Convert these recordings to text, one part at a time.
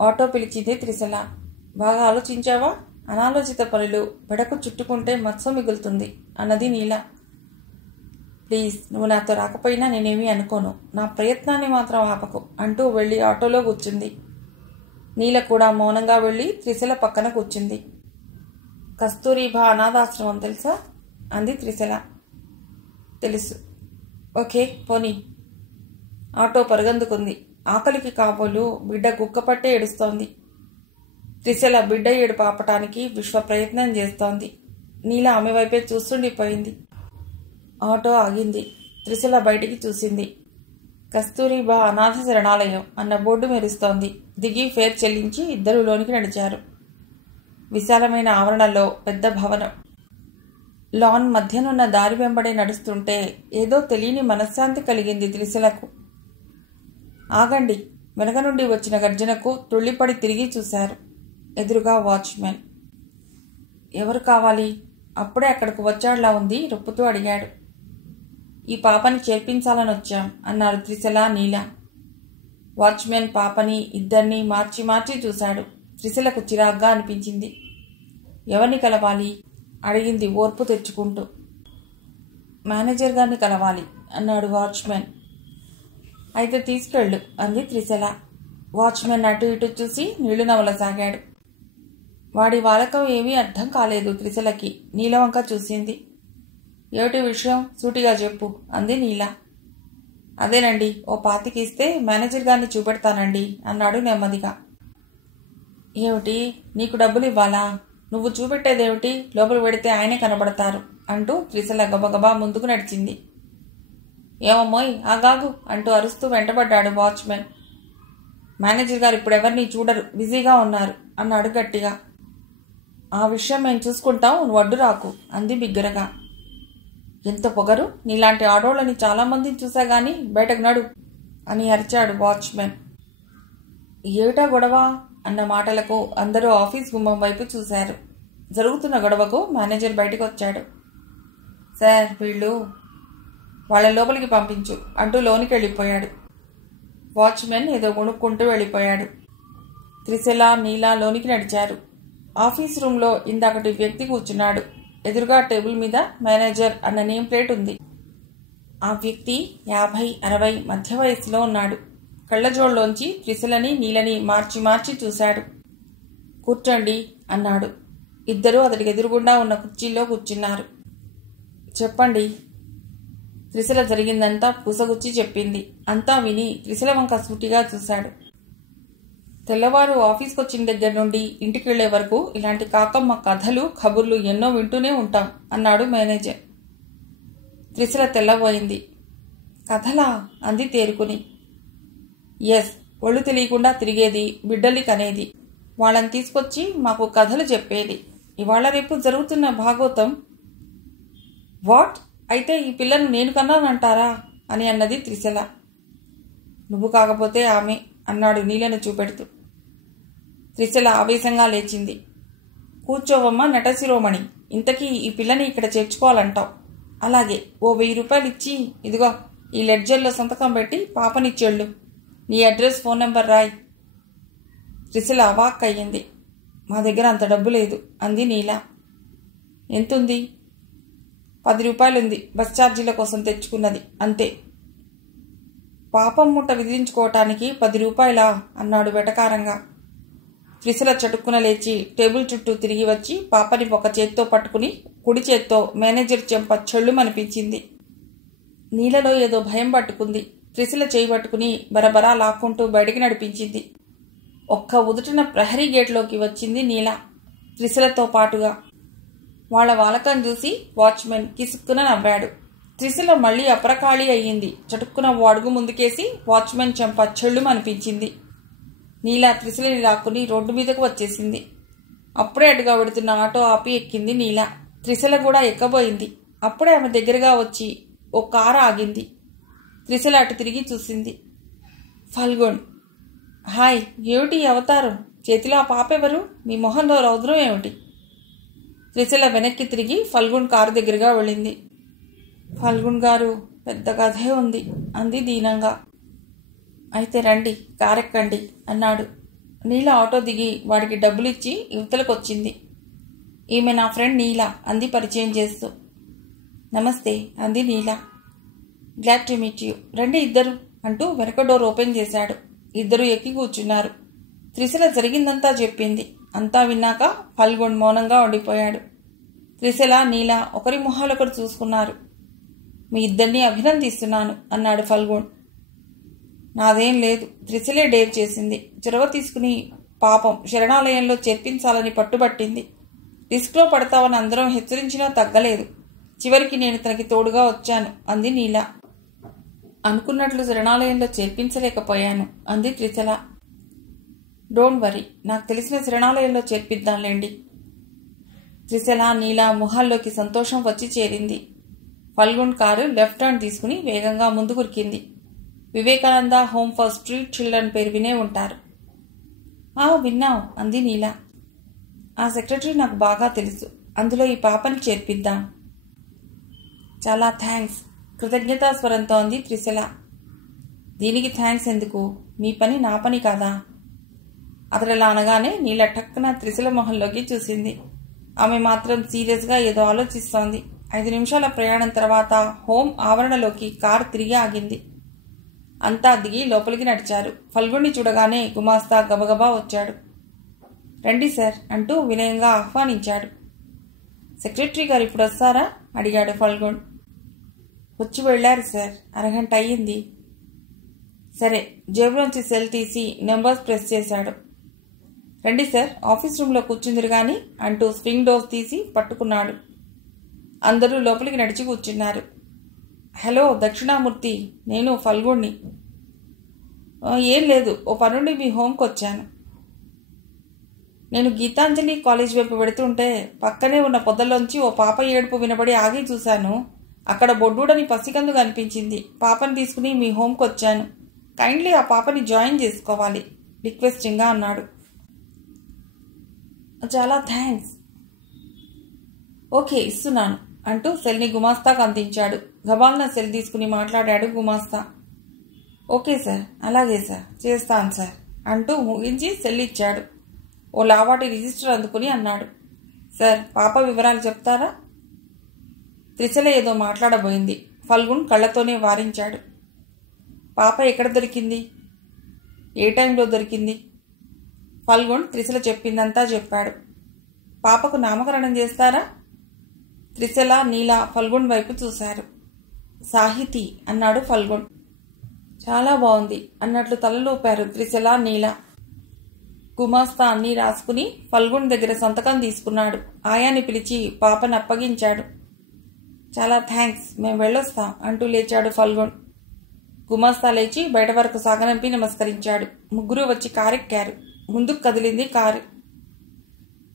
Auto పిలిచింది త్రిశల. బాగా ఆలోచించావా? అనాలోచిత పనులు బెడకు చుట్టుకుంటే మత్స మిగులుతుంది అన్నది నీల. ప్లీజ్, నువ్వు నాతో రాకపోయినా నేనేమీ అనుకోను. నా ప్రయత్నాన్ని మాత్రం ఆపకు అంటూ వెళ్ళి ఆటోలో కూర్చుంది. నీల కూడా మౌనంగా వెళ్ళి త్రిశల పక్కన కూర్చుంది. కస్తూరిబా అనాథాశ్రమం తెలుసా? అంది త్రిశల. తెలుసు. ఓకే పోనీ. ఆటో పరుగందుకుంది. ఆకలికి కాబోలు బిడ్డ గుక్కపట్టే ఏడుస్తోంది. త్రిశల బిడ్డ ఏడుపు ఆపటానికి విశ్వ ప్రయత్నం చేస్తోంది. నీల ఆమె వైపే చూస్తుండిపోయింది. ఆటో ఆగింది. త్రిశల బయటికి చూసింది. కస్తూరిబా అనాథ శరణాలయం అన్న బోర్డు మెరుస్తోంది. దిగి ఫేర్ చెల్లించి ఇద్దరు లోనికి నడిచారు. విశాలమైన ఆవరణలో పెద్ద భవనం. లాన్ మధ్యనున్న దారి వెంబడే నడుస్తుంటే ఏదో తెలియని మనశ్శాంతి కలిగింది త్రిశలకు. ఆగండి! వెనక నుండి వచ్చిన గర్జనకు తుళ్ళిపడి తిరిగి చూశారు. ఎదురుగా వాచ్మెన్. ఎవరు కావాలి? అప్పుడే అక్కడికి వచ్చాడులా ఉంది రొప్పుతూ అడిగాడు. ఈ పాపని చేర్పించాలని వచ్చాం అన్నారు త్రిశల, నీల. వాచ్మెన్ పాపని ఇద్దరినీ మార్చి మార్చి చూశాడు. త్రిశలకు చిరాగ్గా అనిపించింది. ఎవరిని కలవాలి? అడిగింది ఓర్పు తెచ్చుకుంటూ. మేనేజర్ గారిని కలవాలి అన్నాడు వాచ్మెన్. అయితే తీసుకెళ్ళు అంది త్రిశల. వాచ్మెన్ అటు ఇటు చూసి నీళ్లు నవలసాగాడు. వాడి వాలకం ఏమీ అర్థం కాలేదు త్రిశలకి. నీలవంక చూసింది. ఏమిటి విషయం? సూటిగా చెప్పు అంది నీల. అదేనండి, ఓ పాతికిస్తే మేనేజర్ గారిని చూపెడతానండి అన్నాడు నెమ్మదిగా. ఏమిటి, నీకు డబ్బులు ఇవ్వాలా? నువ్వు చూపెట్టేదేమిటి? లోపల పెడితే ఆయనే కనబడతారు అంటూ త్రిశల గబగబా ముందుకు నడిచింది. ఏమమ్మోయ్ ఆగాగు అంటూ అరుస్తూ వెంటబడ్డాడు వాచ్మెన్. మేనేజర్ గారు ఇప్పుడెవరిని చూడరు, బిజీగా ఉన్నారు అన్నాడు గట్టిగా. ఆ విషయం మేము చూసుకుంటాం, నువ్వు అడ్డు రాకు అంది బిగ్గరగా. ఎంత పొగరు! నీలాంటి ఆడోళ్ళని చాలామందిని చూసా గాని బయటకు నడు అని అరిచాడు వాచ్మెన్. ఏమిటా గొడవ అన్న మాటలకు అందరూ ఆఫీస్ గుమ్మం వైపు చూశారు. జరుగుతున్న గొడవకు మేనేజర్ బయటకు వచ్చాడు. సార్, వీళ్ళు వాళ్ళ లోపలికి పంపించు అంటూ లోనికి వెళ్ళిపోయాడు. వాచ్మెన్ ఏదో కొనుక్కుంటూ వెళ్ళిపోయాడు. త్రిశల, నీల లోనికి నడిచారు. ఆఫీస్ రూంలో ఇందాకటి వ్యక్తి కూర్చున్నాడు. ఎదురుగా టేబుల్ మీద మేనేజర్ అన్న నేమ్ ప్లేట్ ఉంది. ఆ వ్యక్తి 50-60 మధ్య వయసులో ఉన్నాడు. కళ్ళజోళ్ళలోంచి త్రిశలని, నీలని మార్చి మార్చి చూశాడు. కూర్చోండి అన్నాడు. ఇద్దరూ అతడికి ఎదురుగుండా ఉన్న కుర్చీల్లో కూర్చున్నారు. చెప్పండి. త్రిశల జరిగిందంతా పూసగుచ్చి చెప్పింది. అంతా విని త్రిశల వంక సూటిగా చూశాడు. తెల్లవారు ఆఫీస్కొచ్చిన దగ్గర నుండి ఇంటికి వెళ్లే వరకు ఇలాంటి కాకమ్మ కథలు, కబుర్లు ఎన్నో వింటూనే ఉంటాం అన్నాడు మేనేజర్. త్రిశల తెల్లబోయింది. కథలా అంది తేరుకుని. ఎస్, ఒళ్ళు తెలియకుండా తిరిగేది, బిడ్డలి కనేది, వాళ్ళని తీసుకొచ్చి మాకు కథలు చెప్పేది. ఇవాళ రేపు జరుగుతున్న భాగవతం. వాట్? అయితే ఈ పిల్లను నేను కన్నానంటారా అని అన్నది త్రిశల. నువ్వు కాకపోతే ఆమె అన్నాడు నీలను చూపెడుతూ. త్రిశల ఆవేశంగా లేచింది. కూర్చోవమ్మ నటశిరోమణి, ఇంతకీ ఈ పిల్లని ఇక్కడ చేర్చుకోవాలంటావు. అలాగే ఓ 1000 రూపాయలు ఇచ్చి ఇదిగో ఈ లెడ్జర్లో సంతకం పెట్టి పాపనిచ్చేళ్ళు. నీ అడ్రస్, ఫోన్ నెంబర్ రాయ్. త్రిశల అవాక్ అయ్యింది. మా దగ్గర అంత డబ్బు లేదు అంది నీల. ఎంతుంది? 10 రూపాయలుంది, బస్ ఛార్జీల కోసం తెచ్చుకున్నది అంతే. పాపం ముట్ట విధించుకోవటానికి 10 రూపాయలా అన్నాడు వెటకారంగా. త్రిశల చటుక్కున లేచి టేబుల్ చుట్టూ తిరిగి వచ్చి పాపని ఒక చేత్తో పట్టుకుని కుడి చేత్తో మేనేజర్ చెంప చెళ్ళుమనిపించింది. నీలలో ఏదో భయం పట్టుకుంది. త్రిశల చేయి పట్టుకుని బరబరా లాక్కుంటూ బయటికి నడిపించింది. ఒక్క ఉదుటిన ప్రహరీ గేట్లోకి వచ్చింది నీల, త్రిశలతో పాటుగా. వాళ్ల వాలకం చూసి వాచ్మెన్ కిసుక్కున నవ్వాడు. త్రిశల మళ్లీ అప్రకాళి అయ్యింది. చటుక్కున ఓ అడుగు ముందుకేసి వాచ్మెన్ చెంప చెళ్ళుమనిపించింది. నీల త్రిశలని లాక్కుని రోడ్డు మీదకు వచ్చేసింది. అప్పుడే అటుగా వెడుతున్న ఆటో ఆపి ఎక్కింది నీల. త్రిశల కూడా ఎక్కబోయింది. అప్పుడే ఆమె దగ్గరగా వచ్చి ఓ కారు ఆగింది. త్రిశల అటు తిరిగి చూసింది. ఫల్గుణ్. హాయ్, ఏమిటి అవతారం? చేతిలో ఆ పాపెవరు? మీ మొహంలో రౌద్రం ఏమిటి? త్రిశల వెనక్కి తిరిగి ఫల్గుణ్ కారు దగ్గరగా వెళ్ళింది. ఫల్గుణ్ గారు, పెద్ద కథే ఉంది అంది దీనంగా. అయితే రండి, కారెక్కండి అన్నాడు. నీల ఆటో దిగి వాడికి డబ్బులిచ్చి యువతలకొచ్చింది. ఈమె నా ఫ్రెండ్ నీల అంది పరిచయం చేస్తూ. నమస్తే అంది Neela. Glad to meet you. రండి ఇద్దరు అంటూ వెనక డోర్ ఓపెన్ చేశాడు. ఇద్దరు ఎక్కి కూర్చున్నారు. త్రిశల జరిగిందంతా చెప్పింది. అంతా విన్నాక ఫల్గుణ్ మౌనంగా ఉండిపోయాడు. త్రిశల నీల ఒకరి మొహాలొకరు చూసుకున్నారు. మీ ఇద్దరిని అభినందిస్తున్నాను అన్నాడు ఫల్గుణ్. నాదేం లేదు, త్రిశలే డేర్ చేసింది. చొరవ తీసుకుని పాపం శరణాలయంలో చేర్పించాలని పట్టుబట్టింది. రిస్క్లో పడతావని అందరం హెచ్చరించినా తగ్గలేదు. చివరికి నేను తనకి తోడుగా వచ్చాను అంది నీల. అనుకున్నట్లు శరణాలయంలో చేర్పించలేకపోయాను అంది త్రిశల. డోంట్ వరీ, నాకు తెలిసిన శరణాలయంలో చేర్పిద్దాంలేండి. త్రిశల నీల మొహాల్లోకి సంతోషం వచ్చి చేరింది. ఫల్గుణ్ కారు లెఫ్ట్ టర్న్ తీసుకుని వేగంగా ముందుకురికింది. Vivekananda home for street children పేరు వినే ఉంటారు. విన్నాం అంది నీల. ఆ సెక్రటరీ నాకు బాగా తెలుసు. అందులో ఈ పాపని చేర్పిద్దాం. చాలా థ్యాంక్స్ కృతజ్ఞతాస్వరంతో అంది త్రిశల. దీనికి థ్యాంక్స్ ఎందుకు? మీ పని నా పని కాదా? అతడిలా అనగానే నీల టక్కున త్రిశల మొహంలోకి చూసింది. ఆమె మాత్రం సీరియస్గా ఏదో ఆలోచిస్తోంది. 5 నిమిషాల ప్రయాణం తర్వాత హోమ్ ఆవరణలోకి కారు తిరిగి ఆగింది. అంతా దిగి లోపలికి నడిచారు. ఫల్గుణ్ణి చూడగానే గుమాస్తా గబగబా వచ్చాడు. రండి సార్ అంటూ వినయంగా ఆహ్వానించాడు. సెక్రటరీ గారు ఇప్పుడు వస్తారా అడిగాడు ఫల్గుణ్. వచ్చి వెళ్ళారు సార్, అరగంట అయ్యింది. సరే, జేబులోంచి సెల్ తీసి నెంబర్స్ ప్రెస్ చేశాడు. రండి సార్, ఆఫీస్ రూమ్లో కూర్చుందిరు గాని అంటూ స్వింగ్ డోర్స్ తీసి పట్టుకున్నాడు. అందరూ లోపలికి నడిచి కూర్చున్నారు. హలో దక్షిణామూర్తి, నేను ఫల్గుణ్ణి. ఏం లేదు, ఓ పనుండి మీ హోమ్కి వచ్చాను. నేను గీతాంజలి కాలేజ్ వైపు వెడుతుంటే పక్కనే ఉన్న పొదల్లోంచి ఓ పాప ఏడుపు వినబడి ఆగి చూశాను. అక్కడ బొడ్డూడని పసికందు కనిపించింది. పాపని తీసుకుని మీ హోమ్కి వచ్చాను. కైండ్లీ ఆ పాపని జాయిన్ చేసుకోవాలి రిక్వెస్టింగ్గా అన్నాడు. చాలా థ్యాంక్స్. ఓకే, ఇస్తున్నాను అంటూ సెల్ని గుమాస్తాకు అందించాడు. గబాల్న సెల్ తీసుకుని మాట్లాడాడు గుమాస్తా. ఓకే సార్, అలాగే సార్, చేస్తాను సార్ అంటూ ముగించి సెల్ ఇచ్చాడు. ఓ లావాటి రిజిస్టర్ అందుకుని అన్నాడు. సార్, పాప వివరాలు చెప్తారా? త్రిశల ఏదో మాట్లాడబోయింది. ఫల్గుణ్ కళ్ళతోనే వారించాడు. పాప ఎక్కడ దొరికింది? ఏ టైంలో దొరికింది? ఫల్గుణ్ త్రిశల చెప్పిందంతా చెప్పాడు. పాపకు నామకరణం చేస్తారా? త్రిశల నీల ఫల్గుణ్ వైపు చూశారు. సాహితి అన్నాడు ఫల్గుణ్. చాలా బాగుంది అన్నట్లు తలలూపారు త్రిశల నీల. గుమాస్తా అన్నీ రాసుకుని ఫల్గుణ్ దగ్గర సంతకం తీసుకున్నాడు. ఆయాని పిలిచి పాపను అప్పగించాడు. చాలా థ్యాంక్స్, మేము వెళ్ళొస్తాం అంటూ లేచాడు ఫల్గుణ్. గుమాస్తా లేచి బయట వరకు సాగనంపి నమస్కరించాడు. ముగ్గురు వచ్చి కారెక్కారు. ముందుకు కదిలింది కారు.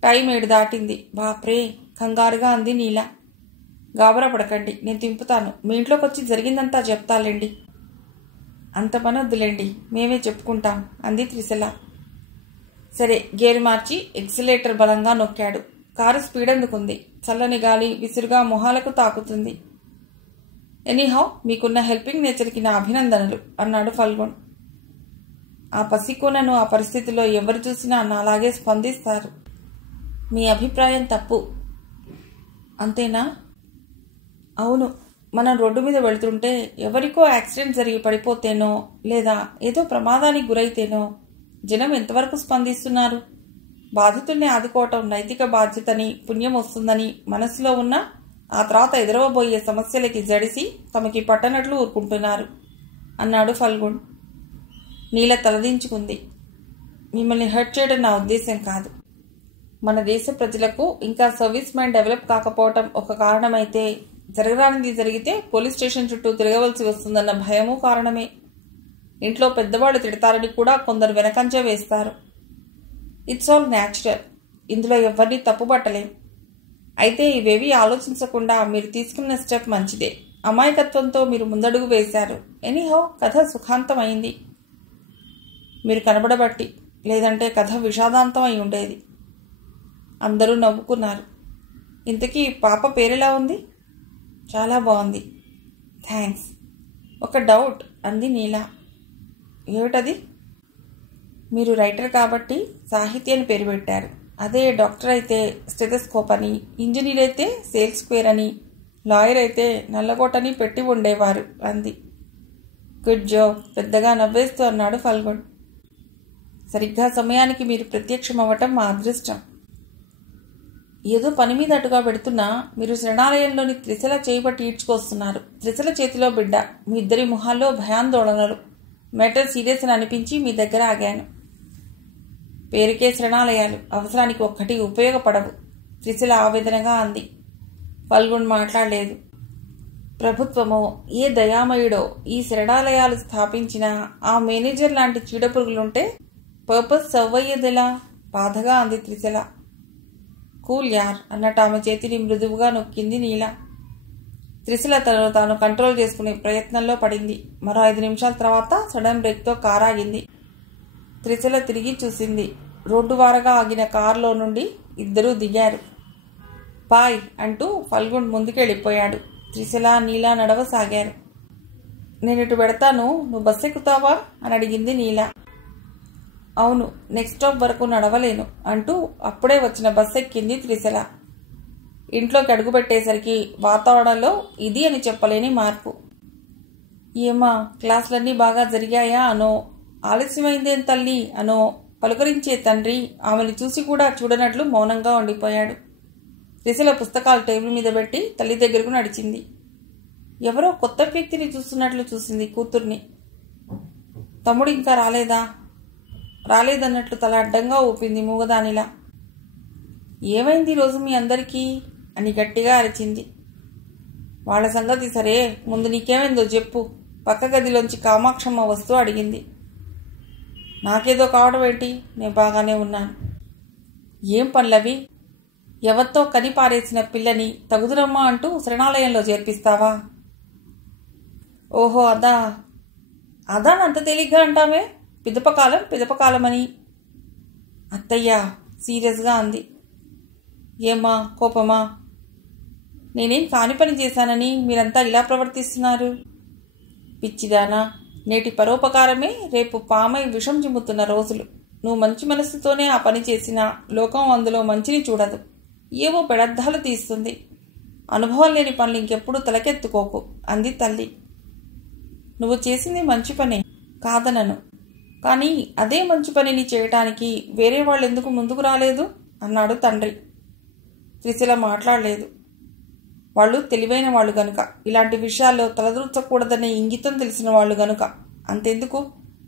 టైం 7 దాటింది. బాప్రే, కంగారుగా అంది నీల. గాబరా పడకండి, నేను తింపుతాను. మీ ఇంట్లోకి వచ్చి జరిగిందంతా చెప్తాలేండి. అంత పని వద్దులేండి, మేమే చెప్పుకుంటాం అంది త్రిశల. సరే, గేరు మార్చి ఎక్సిలేటర్ బలంగా నొక్కాడు. కారు స్పీడ్ అందుకుంది. చల్లని గాలి విసురుగా మొహాలకు తాకుతుంది. ఎనీహౌ, మీకున్న హెల్పింగ్ నేచర్కి నా అభినందనలు అన్నాడు ఫల్గుణ్. ఆ పసికోనను ఆ పరిస్థితిలో ఎవరు చూసినా నాలాగే స్పందిస్తారు. మీ అభిప్రాయం తప్పు. అంతేనా? అవును, మనం రోడ్డు మీద వెళ్తుంటే ఎవరికో యాక్సిడెంట్ జరిగి పడిపోతేనో లేదా ఏదో ప్రమాదానికి గురైతేనో జనం ఎంతవరకు స్పందిస్తున్నారు? బాధితుల్ని ఆదుకోవటం నైతిక బాధ్యతని, పుణ్యం వస్తుందని మనసులో ఉన్న ఆ తర్వాత ఎదురవబోయే సమస్యలకి జడిసి తమకి పట్టనట్లు ఊరుకుంటున్నారు అన్నాడు ఫల్గుణ్. నీల తలదించుకుంది. మిమ్మల్ని హర్ట్ చేయడం నా ఉద్దేశం కాదు. మన దేశ ప్రజలకు ఇంకా సర్వీస్ మ్యాన్ డెవలప్ కాకపోవటం ఒక కారణమైతే, జరగరానిది జరిగితే పోలీస్ స్టేషన్ చుట్టూ తిరగవలసి వస్తుందన్న భయమూ కారణమే. ఇంట్లో పెద్దవాళ్ళు తిడతారని కూడా కొందరు వెనకంజ వేస్తారు. It's all natural. ఇందులో ఎవరిని తప్పుపట్టలేం. అయితే ఇవేవీ ఆలోచించకుండా మీరు తీసుకున్న స్టెప్ మంచిదే. అమాయకత్వంతో మీరు ముందడుగు వేశారు. ఎనీహౌ, కథ సుఖాంతమైంది. మీరు కనబడబట్టి, లేదంటే కథ విషాదాంతం అయి ఉండేది. అందరూ నవ్వుకున్నారు. ఇంతకీ పాప పేరెలా ఉంది? చాలా బాగుంది. థ్యాంక్స్. ఒక డౌట్ అంది నీల. ఏమిటది? మీరు రైటర్ కాబట్టి సాహితీ అని పేరు పెట్టారు. అదే డాక్టర్ అయితే స్టెథోస్కోప్ అని, ఇంజనీర్ అయితే సేల్స్ స్క్వేర్ అని, లాయర్ అయితే నల్లకోట్ అని పెట్టి ఉండేవారు అంది. గుడ్ జాబ్, పెద్దగా నవ్వేస్తూ అన్నాడు ఫల్గుణ్. సరిగ్గా సమయానికి మీరు ప్రత్యక్షం అవ్వటం మా అదృష్టం. ఏదో పని మీద అటుగా పెడుతున్నా మీరు శరణాలయంలోని త్రిశల చేయబట్టి ఈడ్చుకొస్తున్నారు. త్రిశల చేతిలో బిడ్డ. మీ ఇద్దరి మొహాల్లో భయాందోళనలు. మ్యాటర్ సీరియస్ అని అనిపించి మీ దగ్గర ఆగాను. పేరుకే శరణాలయాలు, అవసరానికి ఒక్కటి ఉపయోగపడవు. త్రిశల ఆవేదనగా అంది. ఫల్గుణ్ మాట్లాడలేదు. ప్రభుత్వమో ఏ దయామయుడో ఈ శరణాలయాలు స్థాపించిన ఆ మేనేజర్ లాంటి చీడపురుగులుంటే పర్పస్ సర్వ్ అయ్యేదెలా? బాధగా అంది త్రిశల. కూల్ యార్ అన్నట్టు ఆమె చేతిని మృదువుగా నొక్కింది నీల. త్రిశల తనను తాను కంట్రోల్ చేసుకునే ప్రయత్నంలో పడింది. మరో 5 నిమిషాల తర్వాత సడన్ బ్రేక్తో కారు ఆగింది. త్రిశల తిరిగి చూసింది. రోడ్డు వారగా ఆగిన కారులో నుండి ఇద్దరూ దిగారు. బాయ్ అంటూ ఫల్గుణ్ ముందుకెళ్ళిపోయాడు. త్రిశల నీల నడవసాగారు. నేనిటు పెడతాను, నువ్వు బస్సు ఎక్కుతావా అని అడిగింది నీల. అవును, నెక్స్ట్ స్టాప్ వరకు నడవలేను అంటూ అప్పుడే వచ్చిన బస్సు ఎక్కింది త్రిశల. ఇంట్లోకి అడుగుపెట్టేసరికి వాతావరణంలో ఇది అని చెప్పలేని మార్పు. ఏమా, క్లాసులన్నీ బాగా జరిగాయా అనో, ఆలస్యమైందేం తల్లి అనో పలుకరించే తండ్రి ఆమెను చూసి కూడా చూడనట్లు మౌనంగా ఉండిపోయాడు. త్రిశల పుస్తకాలు టేబుల్ మీద పెట్టి తల్లి దగ్గరకు నడిచింది. ఎవరో కొత్త వ్యక్తిని చూస్తున్నట్లు చూసింది కూతుర్ని. తమ్ముడు ఇంకా రాలేదా? రాలేదన్నట్లు తల అడ్డంగా ఊపింది మూగదానిలా. ఏమైంది రోజు మీ అందరికీ అని గట్టిగా అరిచింది. వాళ్ళ సంగతి సరే, ముందు నీకేమైందో చెప్పు. పక్క గదిలోంచి కామాక్షమ్మ వస్తూ అడిగింది. నాకేదో కావడం ఏంటి? నేను బాగానే ఉన్నాను. ఏం పనులవి? ఎవరితో కని పారేసిన పిల్లని తగుదురమ్మా అంటూ శరణాలయంలో చేర్పిస్తావా? ఓహో, అదా అదానంత తేలిగ్గా అంటామే. పిదపకాలమని. అత్తయ్య సీరియస్గా అంది. ఏమా, కోపమా? నేనేం కాని పని చేశానని మీరంతా ఇలా ప్రవర్తిస్తున్నారు? పిచ్చిదానా, నేటి పరోపకారమే రేపు పామై విషం చిమ్ముతున్న రోజులు. నువ్వు మంచి మనస్సుతోనే ఆ పని చేసినా లోకం అందులో మంచిని చూడదు, ఏవో పెడర్థాలు తీస్తుంది. అనుభవం లేని పనులు ఇంకెప్పుడు తలకెత్తుకోకు అంది తల్లి. నువ్వు చేసింది మంచి పనే, కాదనను. కానీ అదే మంచి పనిని చేయటానికి వేరే వాళ్ళు ఎందుకు ముందుకు రాలేదు అన్నాడు తండ్రి. త్రిశల మాట్లాడలేదు. వాళ్ళు తెలివైన వాళ్ళు గనుక, ఇలాంటి విషయాల్లో తలదూర్చకూడదనే ఇంగితం తెలిసిన వాళ్ళు గనుక. అంతెందుకు,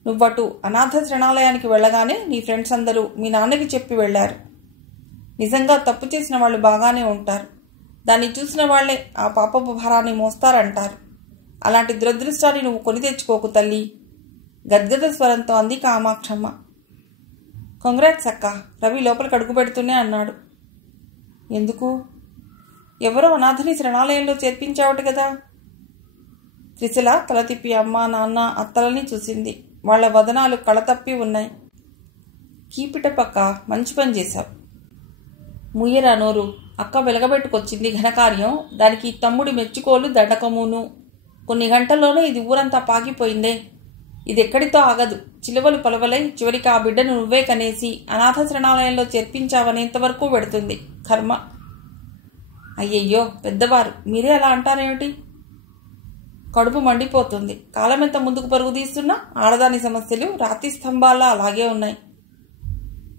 నువ్వటు అనాథ శరణాలయానికి వెళ్ళగానే నీ ఫ్రెండ్స్ అందరూ మీ నాన్నకి చెప్పి వెళ్లారు. నిజంగా తప్పు చేసిన వాళ్ళు బాగానే ఉంటారు. దాన్ని చూసిన వాళ్లే ఆ పాపపు భారాన్ని మోస్తారంటారు. అలాంటి దురదృష్టాన్ని నువ్వు కొని తెచ్చుకోకు తల్లి, గద్గద స్వరంతో అంది కామాక్షమ్మ. కంగ్రాట్స్ అక్క, రవి లోపలికి అడుగు పెడుతూనే అన్నాడు. ఎందుకు? ఎవరో అనాథని శరణాలయంలో చేర్పించావట కదా. త్రిశల తల తిప్పి అమ్మ, నాన్న, అత్తలని చూసింది. వాళ్ల వదనాలు కళతప్పి ఉన్నాయి. కీపిటపక్క, మంచి పని చేశావు. ముయ్యరా నోరు. అక్క వెలగబెట్టుకొచ్చింది ఘనకార్యం, దానికి తమ్ముడి మెచ్చుకోలు దండకమును. కొన్ని గంటల్లోనే ఇది ఊరంతా పాకిపోయిందే. ఇది ఎక్కడితో ఆగదు. చిలువలు పొలవలై చివరికి ఆ బిడ్డను నువ్వే కనేసి అనాథ శరణాలయంలో చేర్పించావనేంతవరకు పెడుతుంది కర్మ. అయ్యయ్యో పెద్దవారు, మీరే అలా అంటారేమిటి? కడుపు మండిపోతుంది. కాలమెంత ముందుకు పరుగు తీస్తున్నా ఆడదాని సమస్యలు రాతి స్తంభాల్లా అలాగే ఉన్నాయి.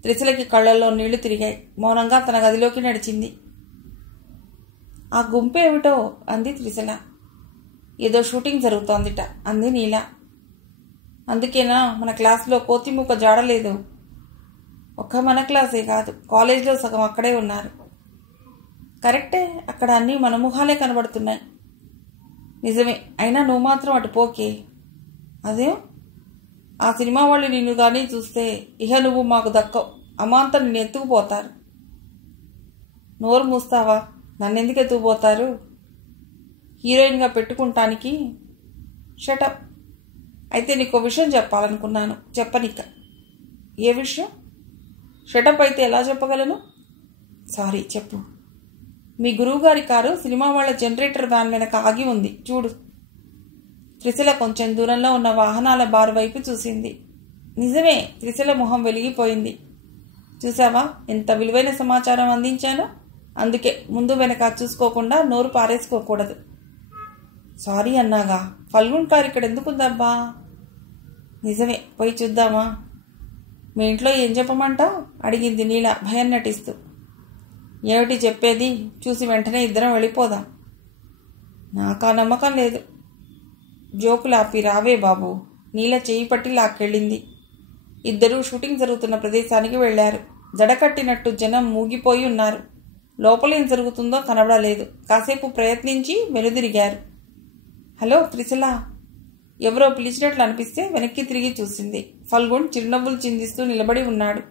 త్రిశలకి కళ్ళల్లో నీళ్లు తిరిగాయి. మౌనంగా తన గదిలోకి నడిచింది. ఆ గుంపేమిటో అంది త్రిశల. ఏదో షూటింగ్ జరుగుతోందిట అంది నీల. అందుకేనా మన క్లాసులో కోతిమూక జాడలేదు? ఒక్క మన క్లాసే కాదు, కాలేజీలో సగం అక్కడే ఉన్నారు. కరెక్టే, అక్కడ అన్నీ మన ముఖాలే కనబడుతున్నాయి. నిజమే, అయినా నువ్వు మాత్రం అటు పోకే. అదేం? ఆ సినిమా వాళ్ళు నిన్ను కానీ చూస్తే ఇహ నువ్వు మాకు దక్కవు, అమాంతం నిన్ను ఎత్తుకుపోతారు. నోరు మూస్తావా? నన్నెందుకు ఎత్తుకుపోతారు? హీరోయిన్గా పెట్టుకుంటానికి. షటప్. అయితే నీకు విషయం చెప్పాలనుకున్నాను, చెప్పనిక. ఏ విషయం? షటప్ అయితే ఎలా చెప్పగలను? సారీ, చెప్పు. మీ గురువుగారి కారు సినిమా వాళ్ళ జనరేటర్ వ్యాన్ వెనక ఆగి ఉంది, చూడు. త్రిశల కొంచెం దూరంలో ఉన్న వాహనాల బారు వైపు చూసింది. నిజమే. త్రిశల మొహం వెలిగిపోయింది. చూసావా ఎంత విలువైన సమాచారం అందించానో. అందుకే ముందు వెనక చూసుకోకుండా నోరు పారేసుకోకూడదు. సారీ అన్నాగా. ఫల్గున్ కారు ఇక్కడ ఎందుకుందబ్బా? నిజమే, పోయి చూద్దామా? మీ ఇంట్లో ఏం చెప్పమంటావు అడిగింది నీల భయం నటిస్తూ. ఏమిటి చెప్పేది? చూసి వెంటనే ఇద్దరం వెళ్ళిపోదాం. నాకా నమ్మకం లేదు. జోకులాపి రావే బాబు. నీల చేయి పట్టి లాక్కెళ్ళింది. ఇద్దరూ షూటింగ్ జరుగుతున్న ప్రదేశానికి వెళ్లారు. జడకట్టినట్టు జనం మూగిపోయి ఉన్నారు. లోపలేం జరుగుతుందో కనబడలేదు. కాసేపు ప్రయత్నించి వెనుదిరిగారు. హలో త్రిశల, ఎవరో పిలిచినట్లు అనిపిస్తే వెనక్కి తిరిగి చూసింది. ఫల్గున్ చిరునవ్వులు చిందిస్తూ నిలబడి ఉన్నాడు.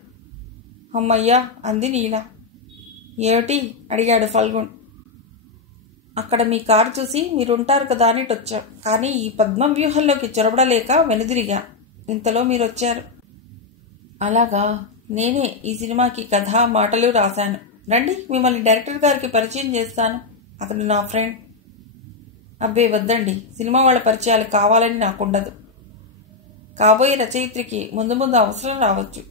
అమ్మయ్యా అంది నీల. ఏమిటి అడిగాడు ఫల్గున్. అక్కడ మీ కారు చూసి మీరుంటారు కదా అని వచ్చాం. కానీ ఈ పద్మం వ్యూహంలోకి చొరబడలేక వెనుదిరిగా. ఇంతలో మీరొచ్చారు. అలాగా. నేనే ఈ సినిమాకి కథ మాటలు రాశాను. రండి, మిమ్మల్ని డైరెక్టర్ గారికి పరిచయం చేస్తాను. అతను నా ఫ్రెండ్. అబ్బే వద్దండి, సినిమా వాళ్ళ పరిచయాలు కావాలని నాకుండదు. కాబోయే రచయిత్రికి ముందు ముందు అవసరం రావచ్చు.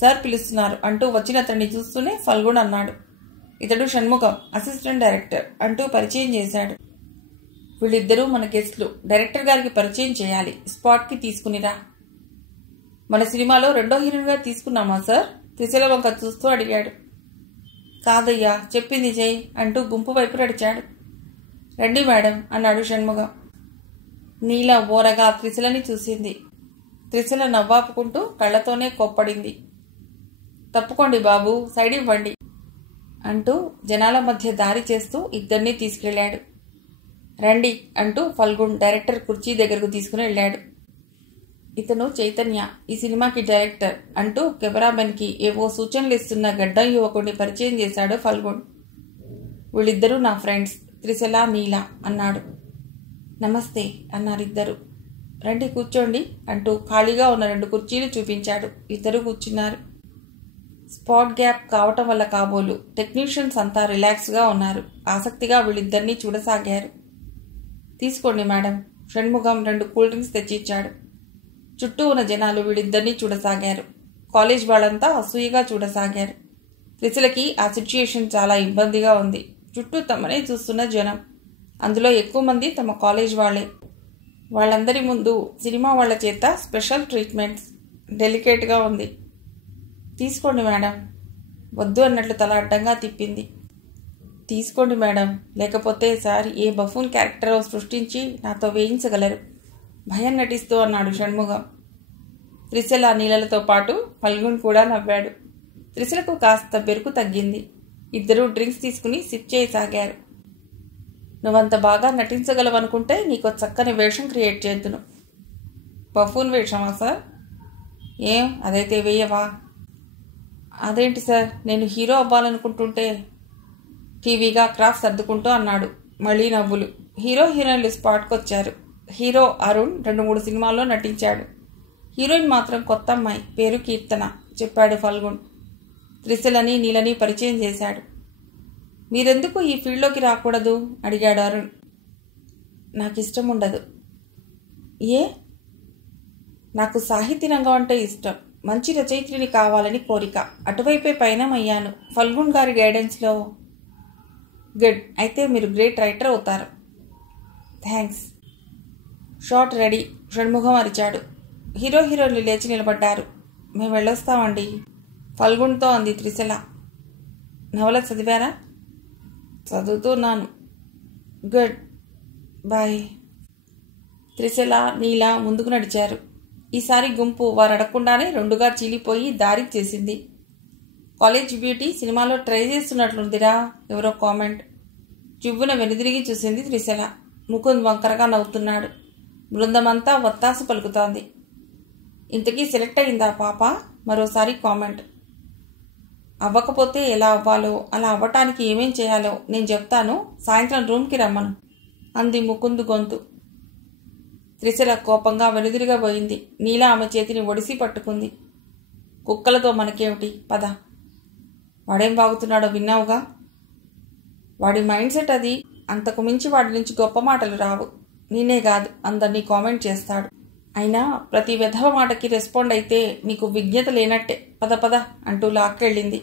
సార్ పిలుస్తున్నారు అంటూ వచ్చిన అతన్ని చూస్తూనే ఫల్గున్ అన్నాడు. ఇతడు షణ్ముఖం, అసిస్టెంట్ డైరెక్టర్ అంటూ పరిచయం చేశాడు. వీళ్ళిద్దరూ మన గెస్ట్లు. డైరెక్టర్ గారికి పరిచయం చేయాలి. స్పాట్కి తీసుకునిరా. మన సినిమాలో రెండో హీరోయిన్గా తీసుకున్నామా సార్? త్రిశల వంక చూస్తూ అడిగాడు. కాదయ్యా, చెప్పింది జై అంటూ గుంపు వైపు నడిచాడు. రండి మేడం అన్నాడు షణ్ముఖం. నీల ఓరగా త్రిశలని చూసింది. త్రిశల నవ్వాపుకుంటూ కళ్లతోనే కోప్పడింది. తప్పుకోండి బాబు, సైడ్ ఇవ్వండి అంటూ జనాల మధ్య దారి చేస్తూ ఇద్దరినీ తీసుకెళ్లాడు. రండి అంటూ ఫల్గున్ డైరెక్టర్ కుర్చీ దగ్గరకు తీసుకుని వెళ్ళాడు. ఇతను చైతన్య, ఈ సినిమాకి డైరెక్టర్ అంటూ కెమెరామెన్కి ఏవో సూచనలు ఇస్తున్న గడ్డం యువకుడిని పరిచయం చేశాడు ఫల్గున్. వీళ్ళిద్దరూ నా ఫ్రెండ్స్, త్రిశల, నీల అన్నాడు. నమస్తే అన్నారిద్దరు. రండి కూర్చోండి అంటూ ఖాళీగా ఉన్న 2 కుర్చీలు చూపించాడు. ఇద్దరు కూర్చున్నారు. స్పాట్ గ్యాప్ కావటం వల్ల కాబోలు టెక్నీషియన్స్ అంతా రిలాక్స్గా ఉన్నారు. ఆసక్తిగా వీళ్ళిద్దరినీ చూడసాగారు. తీసుకోండి మేడం. షణ్ముఖం 2 కూల్ డ్రింక్స్ తెచ్చిచ్చాడు. చుట్టూ ఉన్న జనాలు వీళ్ళిద్దరినీ చూడసాగారు. కాలేజ్ వాళ్ళంతా అసూయగా చూడసాగారు. త్రిశలకి ఆ సిచ్యుయేషన్ చాలా ఇబ్బందిగా ఉంది. చుట్టూ తమనే చూస్తున్న జనం. అందులో ఎక్కువ మంది తమ కాలేజ్ వాళ్లే. వాళ్ళందరి ముందు సినిమా వాళ్ల చేత స్పెషల్ ట్రీట్మెంట్స్. డెలికేట్గా ఉంది. తీసుకోండి మేడం. వద్దు అన్నట్లు తల అడ్డంగా తిప్పింది. తీసుకోండి మేడం, లేకపోతే సార్ ఏ బఫూన్ క్యారెక్టరో సృష్టించి నాతో వేయించగలరు భయం నటిస్తూ అన్నాడు షణ్ముఖం. త్రిశల, నీలలతో పాటు ఫల్గున్ కూడా నవ్వాడు. త్రిశలకు కాస్త బెరుకు తగ్గింది. ఇద్దరూ డ్రింక్స్ తీసుకుని సిప్ చేయసాగారు. నువ్వంత బాగా నటించగలవనుకుంటే నీకో చక్కని వేషం క్రియేట్ చేద్దును. బఫూన్ వేషమా సార్? ఏం అదైతే వేయవా? అదేంటి సార్, నేను హీరో అవ్వాలనుకుంటుంటే టీవీగా క్రాఫ్ట్ సర్దుకుంటూ అన్నాడు. మళ్లీ నవ్వులు. హీరో హీరోయిన్లు స్పాట్కొచ్చారు. హీరో అరుణ్ 2-3 సినిమాల్లో నటించాడు. హీరోయిన్ మాత్రం కొత్త అమ్మాయి, పేరు కీర్తన చెప్పాడు ఫల్గున్. త్రిశలని, నీలని పరిచయం చేశాడు. మీరెందుకు ఈ ఫీల్డ్లోకి రాకూడదు అడిగాడు అరుణ్. నాకిష్టం ఉండదు. ఏ? నాకు సాహితీ రంగం అంటే ఇష్టం. మంచి రచయిత్రిని కావాలని కోరిక. అటువైపే పయనమయ్యాను. ఫల్గున్ గారి గైడెన్స్లో. గుడ్, అయితే మీరు గ్రేట్ రైటర్ అవుతారు. థ్యాంక్స్. Shot ready. షణ్ముఖం అరిచాడు. హీరో హీరోయిన్లు లేచి నిలబడ్డారు. మేము వెళ్ళొస్తామండి ఫల్గున్తో అంది త్రిశల. నవల చదివారా? చదువుతున్నాను. Good, bye. త్రిశల, నీల ముందుకు నడిచారు. ఈసారి గుంపు వారు అడగకుండానే 2గా చీలిపోయి దారి చేసింది. కాలేజ్ బ్యూటీ సినిమాలో ట్రై చేస్తున్నట్లుందిరా ఎవరో కామెంట్. చువ్వున వెనుదిరిగి చూసింది త్రిశల. ముకుంద్ వంకరగా నవ్వుతున్నాడు. బృందమంతా వత్తాసు పలుకుతోంది. ఇంతకీ సెలెక్ట్ అయిందా పాప? మరోసారి కామెంట్. అవ్వకపోతే ఎలా అవ్వాలో, అలా అవ్వటానికి ఏమేం చేయాలో నేను చెప్తాను. సాయంత్రం రూమ్కి రమ్మను అంది ముకుంద్ గొంతు. త్రిశల కోపంగా వెనుదిరిగా పోయింది. నీల ఆమె చేతిని ఒడిసి పట్టుకుంది. కుక్కలతో మనకేమిటి, పద. వాడేం బాగుతున్నాడో విన్నావుగా. వాడి మైండ్ సెట్ అది. అంతకు మించి వాడి నుంచి గొప్ప మాటలు రావు. నేనే కాదు, అందరినీ కామెంట్ చేస్తాడు. అయినా ప్రతి వెధవ మాటకి రెస్పాండ్ అయితే నీకు విజ్ఞత లేనట్టే. పద పద అంటూ లాక్కెళ్ళింది.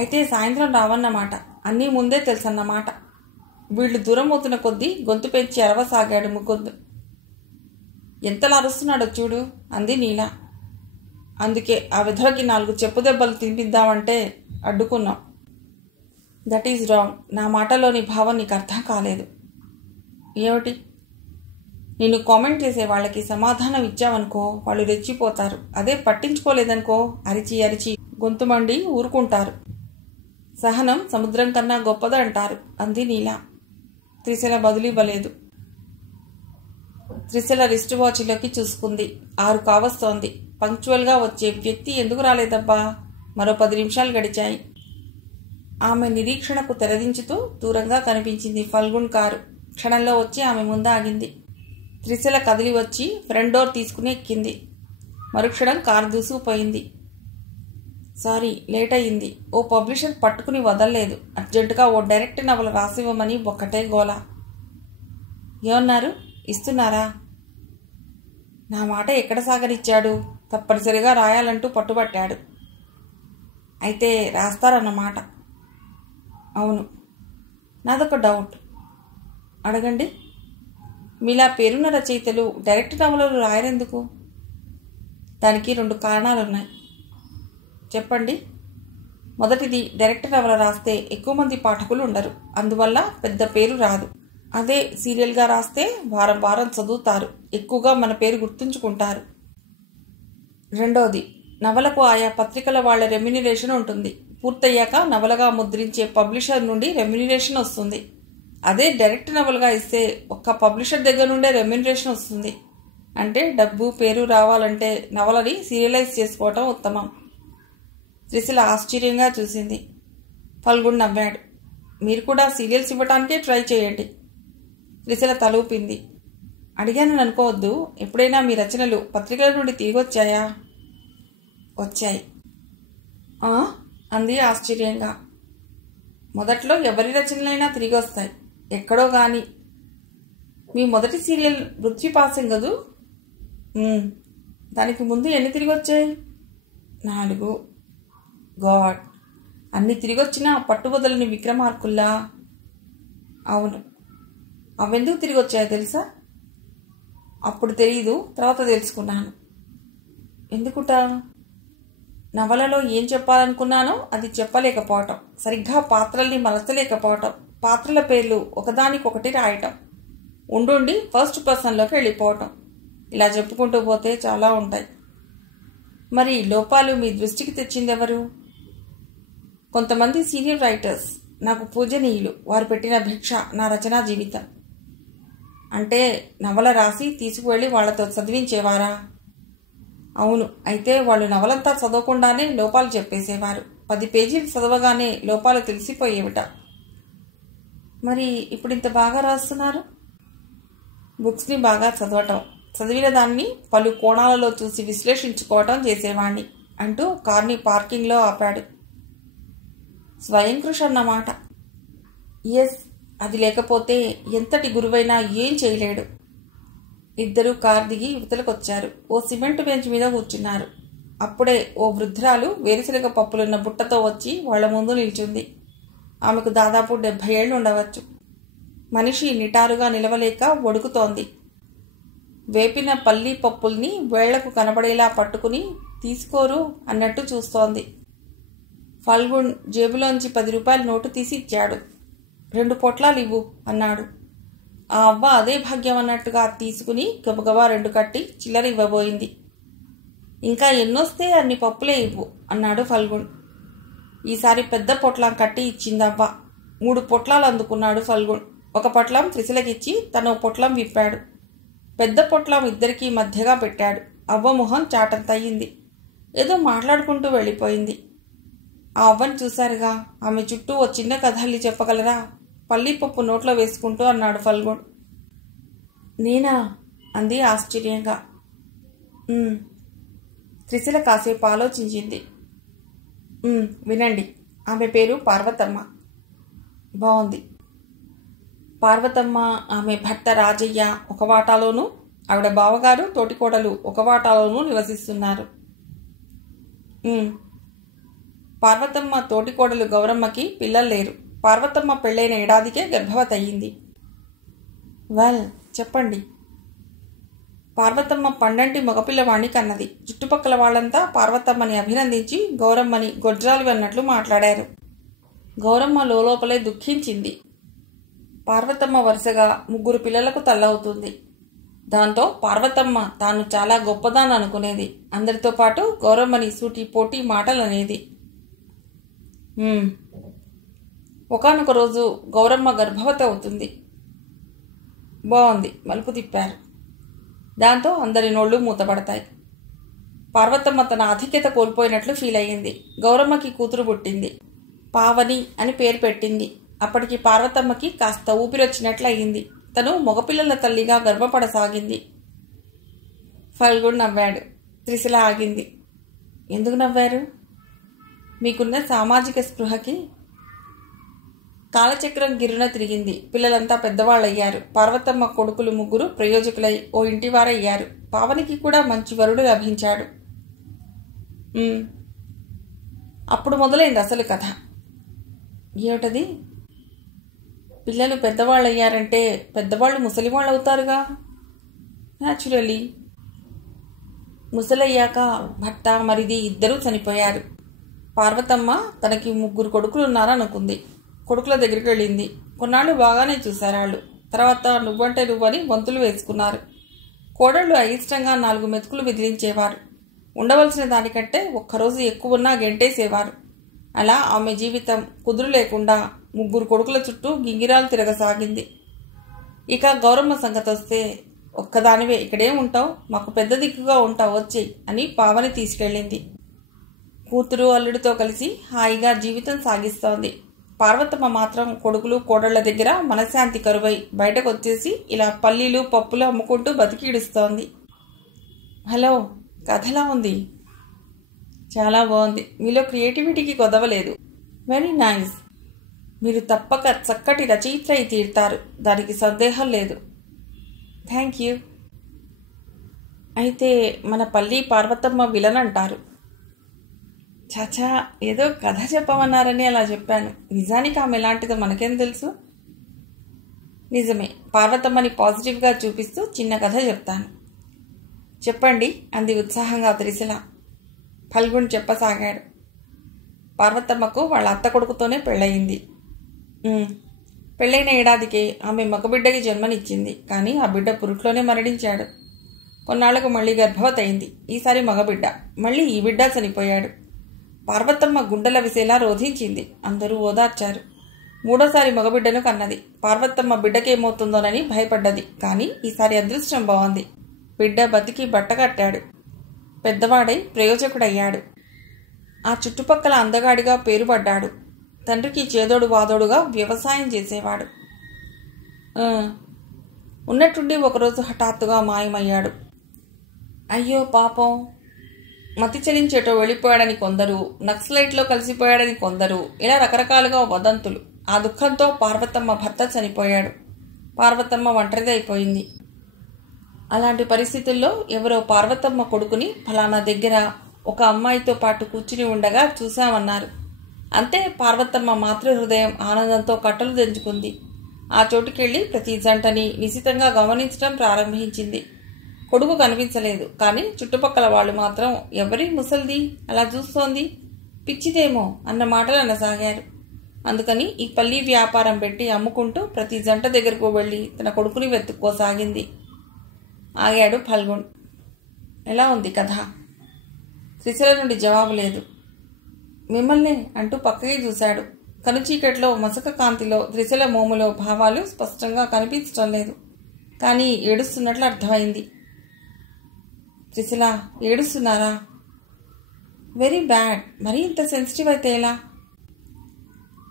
అయితే సాయంత్రం రావన్నమాట. అన్నీ ముందే తెలుసన్నమాట. వీళ్ళు దూరం అవుతున్న కొద్దీ గొంతు పెంచి అరవసాగాడు ముకుంద్. ఎంతలా అరుస్తున్నాడో చూడు అంది నీల. అందుకే ఆ విధవకి 4 చెప్పు దెబ్బలు తినిపిద్దామంటే అడ్డుకున్నాం. That is wrong. నా మాటలోని భావం నీకు అర్థం కాలేదు. ఏమిటి? నేను కామెంట్ చేసే వాళ్ళకి సమాధానం ఇచ్చావనుకో వాళ్ళు రెచ్చిపోతారు. అదే పట్టించుకోలేదనుకో అరిచి అరిచి గొంతు మండి ఊరుకుంటారు. సహనం సముద్రం కన్నా గొప్పదంటారు అంది నీల. త్రిశల బదులివ్వలేదు. త్రిశల రిస్ట్ వాచ్లోకి చూసుకుంది. 6 కావస్తోంది. పంక్చువల్గా వచ్చే వ్యక్తి ఎందుకు రాలేదబ్బా? మరో 10 నిమిషాలు గడిచాయి. ఆమె నిరీక్షణకు తెరదించుతూ దూరంగా కనిపించింది ఫల్గున్ కారు. క్షణంలో వచ్చి ఆమె ముందాగింది. త్రిశల కదిలి వచ్చి ఫ్రంట్ డోర్ తీసుకుని ఎక్కింది. మరుక్షణం కారు దూసుకుపోయింది. సారీ, లేట్ అయ్యింది. ఓ పబ్లిషర్ పట్టుకుని వదల్లేదు. అర్జెంటుగా ఓ డైరెక్ట్ నవల రాసివ్వమని ఒక్కటే గోల. ఏమన్నారు? ఇస్తున్నారా? నా మాట ఎక్కడ సాగనిచ్చాడు? తప్పనిసరిగా రాయాలంటూ పట్టుబట్టాడు. అయితే రాస్తారన్నమాట. అవును. నాదొక డౌట్. అడగండి. మీలా పేరున్న రచయితలు డైరెక్ట్ నవలలు రాయరెందుకు? దానికి 2 కారణాలున్నాయి. చెప్పండి. మొదటిది, డైరెక్ట్ నవల రాస్తే ఎక్కువ మంది పాఠకులు ఉండరు. అందువల్ల పెద్ద పేరు రాదు. అదే సీరియల్గా రాస్తే వారం వారం చదువుతారు. ఎక్కువగా మన పేరు గుర్తుంచుకుంటారు. రెండోది, నవలకు ఆయా పత్రికల వాళ్ల రెమ్యునరేషన్ ఉంటుంది. పూర్తయ్యాక నవలగా ముద్రించే పబ్లిషర్ నుండి రెమ్యునరేషన్ వస్తుంది. అదే డైరెక్ట్ నవలగా ఇస్తే ఒక్క పబ్లిషర్ దగ్గర నుండే రెమ్యునరేషన్ వస్తుంది. అంటే డబ్బు పేరు రావాలంటే నవలని సీరియలైజ్ చేసుకోవటం ఉత్తమం. త్రిశల ఆశ్చర్యంగా చూసింది. ఫల్గున్ నవ్వాడు. మీరు కూడా సీరియల్స్ ఇవ్వటానికే ట్రై చేయండి. త్రిశల తలూపింది. అడిగానని అనుకోవద్దు. ఎప్పుడైనా మీ రచనలు పత్రికల నుండి తిరిగొచ్చాయా? వచ్చాయి. అంది ఆశ్చర్యంగా. మొదట్లో ఎవరి రచనలైనా తిరిగి వస్తాయి. ఎక్కడో గాని. మీ మొదటి సీరియల్ మృత్యు పాసింగ్ కదూ? దానికి ముందు ఎన్ని తిరిగి వచ్చాయి? 4. గాడ్, అన్ని తిరిగొచ్చినా పట్టుబదలని విక్రమార్కుల్లా. అవును. అవెందుకు తిరిగి వచ్చాయో తెలుసా? అప్పుడు తెలియదు, తర్వాత తెలుసుకున్నాను. ఎందుకుట? నవలలో ఏం చెప్పాలనుకున్నానో అది చెప్పలేకపోవటం, సరిగ్గా పాత్రల్ని మలచలేకపోవటం, పాత్రల పేర్లు ఒకదానికొకటి రాయటం, ఉండుండి ఫస్ట్ పర్సన్లోకి వెళ్ళిపోవటం. ఇలా చెప్పుకుంటూ పోతే చాలా ఉంటాయి. మరి లోపాలు మీ దృష్టికి తెచ్చిందెవరు? కొంతమంది సీనియర్ రైటర్స్ నాకు పూజనీయులు. వారు పెట్టిన భిక్ష నా రచనా జీవితం. అంటే నవల రాసి తీసుకువెళ్ళి వాళ్లతో చదివించేవారా? అవును. అయితే వాళ్ళు నవలంతా చదవకుండానే లోపాలు చెప్పేసేవారు. 10 పేజీలు చదవగానే లోపాలు తెలిసిపోయేవిట. మరి ఇప్పుడు ఇంత బాగా రాస్తున్నారు? బుక్స్ని బాగా చదవటం, చదివిన దాన్ని పలు కోణాలలో చూసి విశ్లేషించుకోవటం చేసేవాణ్ణి అంటూ కార్ని పార్కింగ్లో ఆపాడు. స్వయం కృషి అన్నమాట. ఎస్, అది లేకపోతే ఎంతటి గురువైనా ఏం చేయలేడు. ఇద్దరూ కార్ దిగి యువతలకొచ్చారు. ఓ సిమెంట్ బెంచ్ మీద కూర్చున్నారు. అప్పుడే ఓ వృద్ధురాలు వేరుశనగ పప్పులున్న బుట్టతో వచ్చి వాళ్ల ముందు నిల్చుంది. ఆమెకు దాదాపు 70 ఏళ్లు ఉండవచ్చు. మనిషి నిటారుగా నిలవలేక వణుకుతోంది. వేపిన పల్లి పప్పుల్ని వేళ్లకు కనబడేలా పట్టుకుని తీసుకోరు అన్నట్టు చూస్తోంది. ఫల్గున్ జేబులోంచి 10 రూపాయల నోటు తీసి ఇచ్చాడు. 2 పొట్లాలు ఇవ్వు అన్నాడు. ఆ అవ్వ అదే భాగ్యం అన్నట్టుగా తీసుకుని గబగబా 2 కట్టి చిల్లర ఇవ్వబోయింది. ఇంకా ఎన్నొస్తే అన్ని పప్పులే ఇవ్వు అన్నాడు ఫల్గున్. ఈసారి పెద్ద పొట్లం కట్టి ఇచ్చిందవ్వ. 3 పొట్లాలు అందుకున్నాడు ఫల్గున్. ఒక పొట్లం త్రిశలకిచ్చి తను పొట్లం విప్పాడు. పెద్ద పొట్లం ఇద్దరికీ మధ్యగా పెట్టాడు. అవ్వ మొహం చాటంతయ్యింది. ఏదో మాట్లాడుకుంటూ వెళ్ళిపోయింది. ఆ అవ్వని చూశారుగా, ఆమె చుట్టూ ఓ చిన్న కథల్ని చెప్పగలరా? పల్లీపప్పు నోట్లో వేసుకుంటూ అన్నాడు ఫల్గున్. నేనా? అంది ఆశ్చర్యంగా. త్రిశల కాసేపు ఆలోచించింది. వినండి. ఆమె పేరు పార్వతమ్మ. బాగుంది. పార్వతమ్మ, ఆమె భర్త రాజయ్య ఒక వాటాలోనూ, ఆవిడ బావగారు తోటికోడలు ఒక వాటాలోనూ నివసిస్తున్నారు. పార్వతమ్మ తోటికోడలు గౌరమ్మకి పిల్లలు లేరు. పార్వతమ్మ పెళ్ళైన ఏడాదికే గర్భవతి అయ్యింది. వెల్, చెప్పండి. పార్వతమ్మ పండంటి మగపిల్లవాణ్ణి కన్నది. చుట్టుపక్కల వాళ్ళంతా పార్వతమ్మని అభినందించి గౌరమ్మని గొడ్రాలు అన్నట్లు మాట్లాడారు. గౌరమ్మ లోపలే దుఃఖించింది. పార్వతమ్మ వరుసగా 3 పిల్లలకు తల్లవుతుంది. దాంతో పార్వతమ్మ తాను చాలా గొప్పదాన్ని అనుకునేది. అందరితో పాటు గౌరమ్మని సూటి పోటీ మాటలనేది. ఒకానొక రోజు గౌరమ్మ గర్భవతి అవుతుంది. బాగుంది, మలుపు తిప్పారు. దాంతో అందరి నోళ్లు మూతపడతాయి. పార్వతమ్మ తన ఆధిక్యత కోల్పోయినట్లు ఫీల్ అయ్యింది. గౌరమ్మకి కూతురు పుట్టింది. పావని అని పేరు పెట్టింది. అప్పటికి పార్వతమ్మకి కాస్త ఊపిరొచ్చినట్లు అయ్యింది. తను మగపిల్లల తల్లిగా గర్వపడసాగింది. ఫల్గుణ్ నవ్వాడు. త్రిశల ఆగింది. ఎందుకు నవ్వారు? మీకున్న సామాజిక స్పృహకి. కాలచక్రం గిర్రున తిరిగింది. పిల్లలంతా పెద్దవాళ్ళయ్యారు. పార్వతమ్మ కొడుకులు 3 ప్రయోజకులై ఓ ఇంటివారయ్యారు. పావనికి కూడా మంచి వరుడు లభించాడు. అప్పుడు మొదలైంది అసలు కథ. ఏమిటది? పిల్లలు పెద్దవాళ్ళయ్యారంటే పెద్దవాళ్ళు ముసలివాళ్ళు అవుతారుగా. న్యాచురలీ. ముసలయ్యాక భర్త మరిది ఇద్దరూ చనిపోయారు. పార్వతమ్మ తనకి 3 కొడుకులున్నారనుకుంది. కొడుకుల దగ్గరికి వెళ్ళింది. కొన్నాళ్ళు బాగానే చూశారాళ్ళు. తర్వాత నువ్వంటే నువ్వని వంతులు వేసుకున్నారు. కోడళ్ళు అయిష్టంగా 4 మెతుకులు విదిలించేవారు. ఉండవలసిన దానికంటే ఒక్కరోజు ఎక్కువన్నా గెంటేసేవారు. అలా ఆమె జీవితం కుదురు లేకుండా 3 కొడుకుల చుట్టూ గింగిరాలు తిరగసాగింది. ఇక గౌరమ్మ సంగతొస్తే, ఒక్కదానివే ఇక్కడే ఉంటావు, మాకు పెద్ద దిక్కుగా ఉంటావు, వచ్చేయి అని పావని తీసుకెళ్ళింది. కూతురు అల్లుడితో కలిసి హాయిగా జీవితం సాగిస్తోంది. పార్వతమ్మ మాత్రం కొడుకులు కోడళ్ల దగ్గర మనశ్శాంతి కరువై బయటకు వచ్చేసి ఇలా పల్లీలు పప్పులు అమ్ముకుంటూ బతికిడుస్తోంది. హలో, కథలా ఉంది? చాలా బాగుంది. మీలో క్రియేటివిటీకి కొదవలేదు. Very nice. మీరు తప్పక చక్కటి రచయిత్ర అయి తీరుతారు, దానికి సందేహం లేదు. Thank you. అయితే మన పల్లి పార్వతమ్మ విలన్ అంటారు. చాచా, ఏదో కథ చెప్పమన్నారని అలా చెప్పాను. నిజానికి ఆమె ఎలాంటిదో మనకేం తెలుసు? నిజమే. పార్వతమ్మని పాజిటివ్గా చూపిస్తూ చిన్న కథ చెప్తాను. చెప్పండి అంది ఉత్సాహంగా త్రిశల. ఫల్గుణ్ చెప్పసాగాడు. పార్వతమ్మకు వాళ్ళ అత్త కొడుకుతోనే పెళ్ళయింది. పెళ్ళైన ఏడాదికే ఆమె మగబిడ్డకి జన్మనిచ్చింది. కానీ ఆ బిడ్డ పురుట్లోనే మరణించాడు. కొన్నాళ్లకు మళ్ళీ గర్భవతి అయింది. ఈసారి మగబిడ్డ. మళ్ళీ ఈ బిడ్డ చనిపోయాడు. పార్వతమ్మ గుండెల విసేలా రోధించింది. అందరూ ఓదార్చారు. 3వసారి మగబిడ్డను కన్నది. పార్వతమ్మ బిడ్డకేమవుతుందోనని భయపడ్డది. కానీ ఈసారి అదృష్టం బాగుంది. బిడ్డ బతికి బట్టకట్టాడు. పెద్దవాడై ప్రయోజకుడయ్యాడు. ఆ చుట్టుపక్కల అందగాడిగా పేరుపడ్డాడు. తండ్రికి చేదోడు వాదోడుగా వ్యవసాయం చేసేవాడు. ఉన్నట్టుండి ఒకరోజు హఠాత్తుగా మాయమయ్యాడు. అయ్యో పాపం. మతి చెలించేటో వెళ్ళిపోయాడని కొందరు, నక్సలైట్లో కలిసిపోయాడని కొందరు, ఇలా రకరకాలుగా వదంతులు. ఆ దుఃఖంతో పార్వతమ్మ భర్త చనిపోయాడు. పార్వతమ్మ ఒంటరిది అయిపోయింది. అలాంటి పరిస్థితుల్లో ఎవరో పార్వతమ్మ కొడుకుని ఫలానా దగ్గర ఒక అమ్మాయితో పాటు కూర్చుని ఉండగా చూశామన్నారు. అంతే, పార్వతమ్మ మాతృహృదయం ఆనందంతో కట్టలు తెంచుకుంది. ఆ చోటుకెళ్లి ప్రతి జంటని నిశితంగా గమనించడం ప్రారంభించింది. కొడుకు కనిపించలేదు. కానీ చుట్టుపక్కల వాళ్ళు మాత్రం ఎవరి ముసల్ది అలా చూస్తోంది, పిచ్చిదేమో అన్న మాటలు అనసాగారు. అందుకని ఈ పల్లి వ్యాపారం పెట్టి అమ్ముకుంటూ ప్రతి జంట దగ్గరకు వెళ్ళి తన కొడుకుని వెతుక్కోసాగింది. ఆగాడు ఫల్గుణ్. ఎలా ఉంది కథ? త్రిశల నుండి జవాబు లేదు. మిమ్మల్నే అంటూ పక్కకి చూశాడు. కనుచీకట్లో మసక కాంతిలో త్రిశల మోములో భావాలు స్పష్టంగా కనిపించటం లేదు. కానీ ఏడుస్తున్నట్లు అర్థమైంది. త్రిశల, ఏడుస్తున్నారా? Very bad. మరీ ఇంత సెన్సిటివ్ అయితే ఎలా?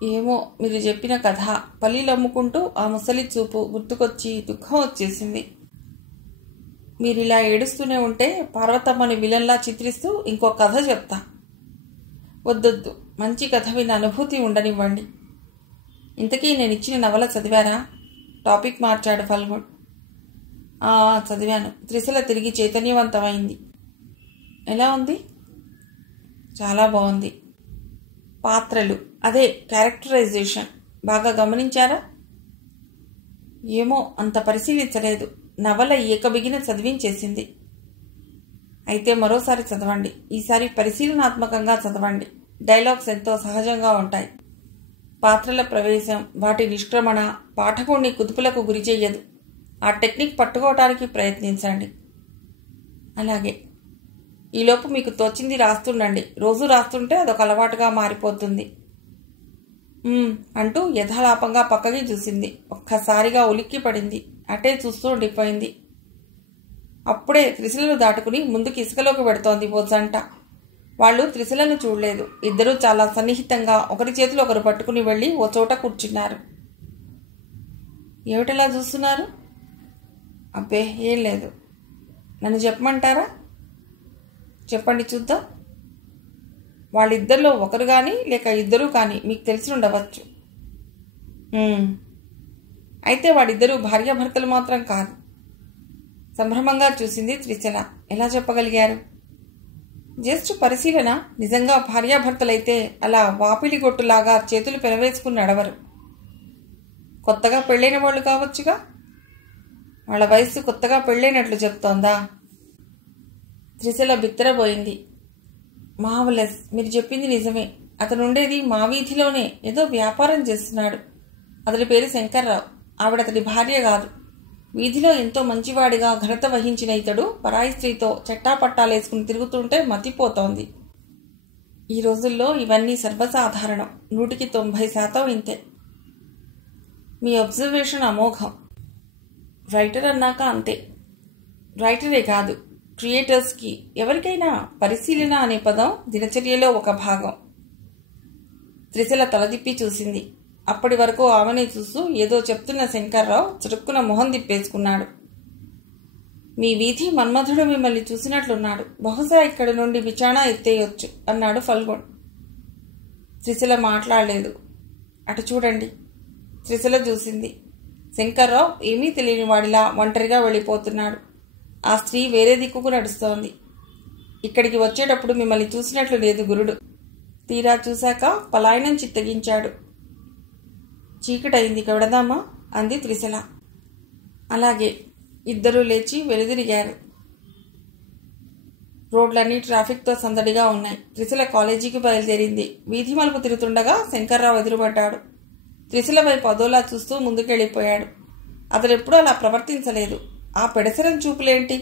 ఏమో, మీరు చెప్పిన కథ పల్లీలు అమ్ముకుంటూ ఆ ముసలి చూపు గుర్తుకొచ్చి దుఃఖం వచ్చేసింది. మీరిలా ఏడుస్తూనే ఉంటే పార్వతమ్మని విలన్లా చిత్రిస్తూ ఇంకో కథ చెప్తా. వద్దొద్దు, మంచి కథ విన్న అనుభూతి ఉండనివ్వండి. ఇంతకీ నేను ఇచ్చిన నవల చదివారా? టాపిక్ మార్చాడు ఫల్గుణ్. చదివాను. త్రిశల తిరిగి చైతన్యవంతమైంది. ఎలా ఉంది? చాలా బాగుంది. పాత్రలు, అదే క్యారెక్టరైజేషన్ బాగా గమనించారా? ఏమో, అంత పరిశీలించలేదు. నవల ఏకబిగిన చదివించేసింది. అయితే మరోసారి చదవండి. ఈసారి పరిశీలనాత్మకంగా చదవండి. డైలాగ్స్ ఎంతో సహజంగా ఉంటాయి. పాత్రల ప్రవేశం, వాటి నిష్క్రమణ పాఠకుడిని కుదుపులకు గురి చెయ్యదు. ఆ టెక్నిక్ పట్టుకోవటానికి ప్రయత్నించండి. అలాగే. ఈలోపు మీకు తోచింది రాస్తుండండి. రోజు రాస్తుంటే అదొక అలవాటుగా మారిపోతుంది అంటూ యథాలాపంగా పక్కకి చూసింది. ఒక్కసారిగా ఉలిక్కి పడింది. అటే చూస్తూ ఉండిపోయింది. అప్పుడే త్రిశలను దాటుకుని ముందుకు ఇసుకలోకి పెడుతోంది ఓ జంట. వాళ్ళు త్రిశలను చూడలేదు. ఇద్దరూ చాలా సన్నిహితంగా ఒకరి చేతులు ఒకరు పట్టుకుని వెళ్ళి ఓ చోట కూర్చున్నారు. ఏమిటలా చూస్తున్నారు? అబ్బే, ఏం లేదు. నన్ను చెప్పమంటారా? చెప్పండి చూద్దాం. వాళ్ళిద్దరిలో ఒకరు కానీ లేక ఇద్దరూ కానీ మీకు తెలిసి ఉండవచ్చు. అయితే వాడిద్దరూ భార్యాభర్తలు మాత్రం కాదు. సంభ్రమంగా చూసింది త్రిశల. ఎలా చెప్పగలిగారు? జస్ట్ పరిశీలన. నిజంగా భార్యాభర్తలైతే అలా వాపిలిగొట్టులాగా చేతులు పెనవేసుకుని నడవరు. కొత్తగా పెళ్ళైన వాళ్ళు కావచ్చుగా. వాళ్ళ వయస్సు కొత్తగా పెళ్ళైనట్లు చెప్తోందా? త్రిశల బిత్తరపోయింది. మావలెస్, మీరు చెప్పింది నిజమే. అతను ఉండేది మా వీధిలోనే. ఏదో వ్యాపారం చేస్తున్నాడు. అతడి పేరు శంకర్రావు. ఆవిడ అతడి భార్య కాదు. వీధిలో ఎంతో మంచివాడిగా ఘనత వహించిన ఇతడు పరాయి స్త్రీతో చెట్టాపట్టాలేసుకుని తిరుగుతుంటే మతిపోతోంది. ఈ రోజుల్లో ఇవన్నీ సర్వసాధారణం. 190% ఇంతే. మీ అబ్జర్వేషన్ అమోఘం. రైటర్ అన్నాక అంతే. రైటరే కాదు, క్రియేటర్స్కి, ఎవరికైనా పరిశీలన అనే పదం దినచర్యలో ఒక భాగం. త్రిశల తలదిప్పి చూసింది. అప్పటి వరకు ఆమెనే చూస్తూ ఏదో చెప్తున్న శంకర్రావు చురుక్కున మొహం తిప్పేసుకున్నాడు. మీ వీధి మన్మధుడు మిమ్మల్ని చూసినట్లున్నాడు. బహుశా ఇక్కడి నుండి విచారణ ఎత్తేయొచ్చు అన్నాడు ఫల్గుణ్. త్రిశల మాట్లాడలేదు. అటు చూడండి. త్రిశల చూసింది. శంకర్రావు ఏమీ తెలియని వాడిలా ఒంటరిగా వెళ్ళిపోతున్నాడు. ఆ స్త్రీ వేరే దిక్కుకు నడుస్తోంది. ఇక్కడికి వచ్చేటప్పుడు మిమ్మల్ని చూసినట్లు లేదు గురుడు. తీరా చూశాక పలాయనం చిత్తగించాడు. చీకటయింది, వెడదామా అంది త్రిశల. అలాగే. ఇద్దరూ లేచి వెలుదిరిగారు. రోడ్లన్నీ ట్రాఫిక్తో సందడిగా ఉన్నాయి. త్రిశల కాలేజీకి బయలుదేరింది. వీధి మలుపు తిరుగుతుండగా శంకర్రావు ఎదురుపడ్డాడు. త్రిశల వైపు అదోలా చూస్తూ ముందుకెళ్ళిపోయాడు. అతడెప్పుడూ అలా ప్రవర్తించలేదు. ఆ పెడసరం చూపులేంటి?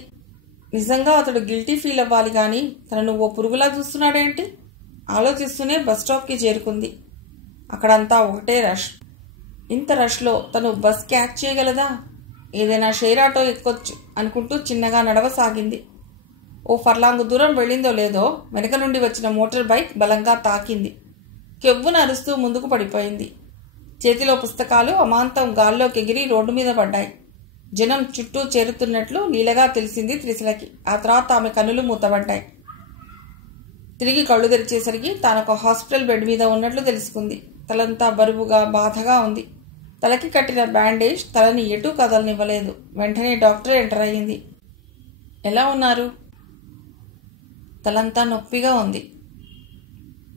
నిజంగా అతడు గిల్టీ ఫీల్ అవ్వాలి కానీ తనను ఓ పురుగులా చూస్తున్నాడేంటి? ఆలోచిస్తూనే బస్టాప్కి చేరుకుంది. అక్కడంతా ఒకటే రష్. ఇంత రష్లో తను బస్ క్యాచ్ చేయగలదా? ఏదైనా షేర్ ఆటో ఎక్కొచ్చు అనుకుంటూ చిన్నగా నడవసాగింది. ఓ ఫర్లాంగు దూరం వెళ్ళిందో లేదో వెనక నుండి వచ్చిన మోటార్ బైక్ బలంగా తాకింది. కెవ్వున అరుస్తూ ముందుకు పడిపోయింది. చేతిలో పుస్తకాలు అమాంతం గాల్లోకి ఎగిరి రోడ్డు మీద పడ్డాయి. జనం చుట్టూ చేరుతున్నట్లు లీలగా తెలిసింది త్రిశలకి. ఆ తర్వాత ఆమె కన్నులు మూతబడ్డాయి. తిరిగి కళ్ళు తెరిచేసరికి తానొక హాస్పిటల్ బెడ్ మీద ఉన్నట్లు తెలుసుకుంది. తలంతా బరువుగా బాధగా ఉంది. తలకి కట్టిన బ్యాండేజ్ తలని ఎటూ కదలనివ్వలేదు. వెంటనే డాక్టర్ ఎంటర్ అయ్యింది. ఎలా ఉన్నారు? తలంతా నొప్పిగా ఉంది.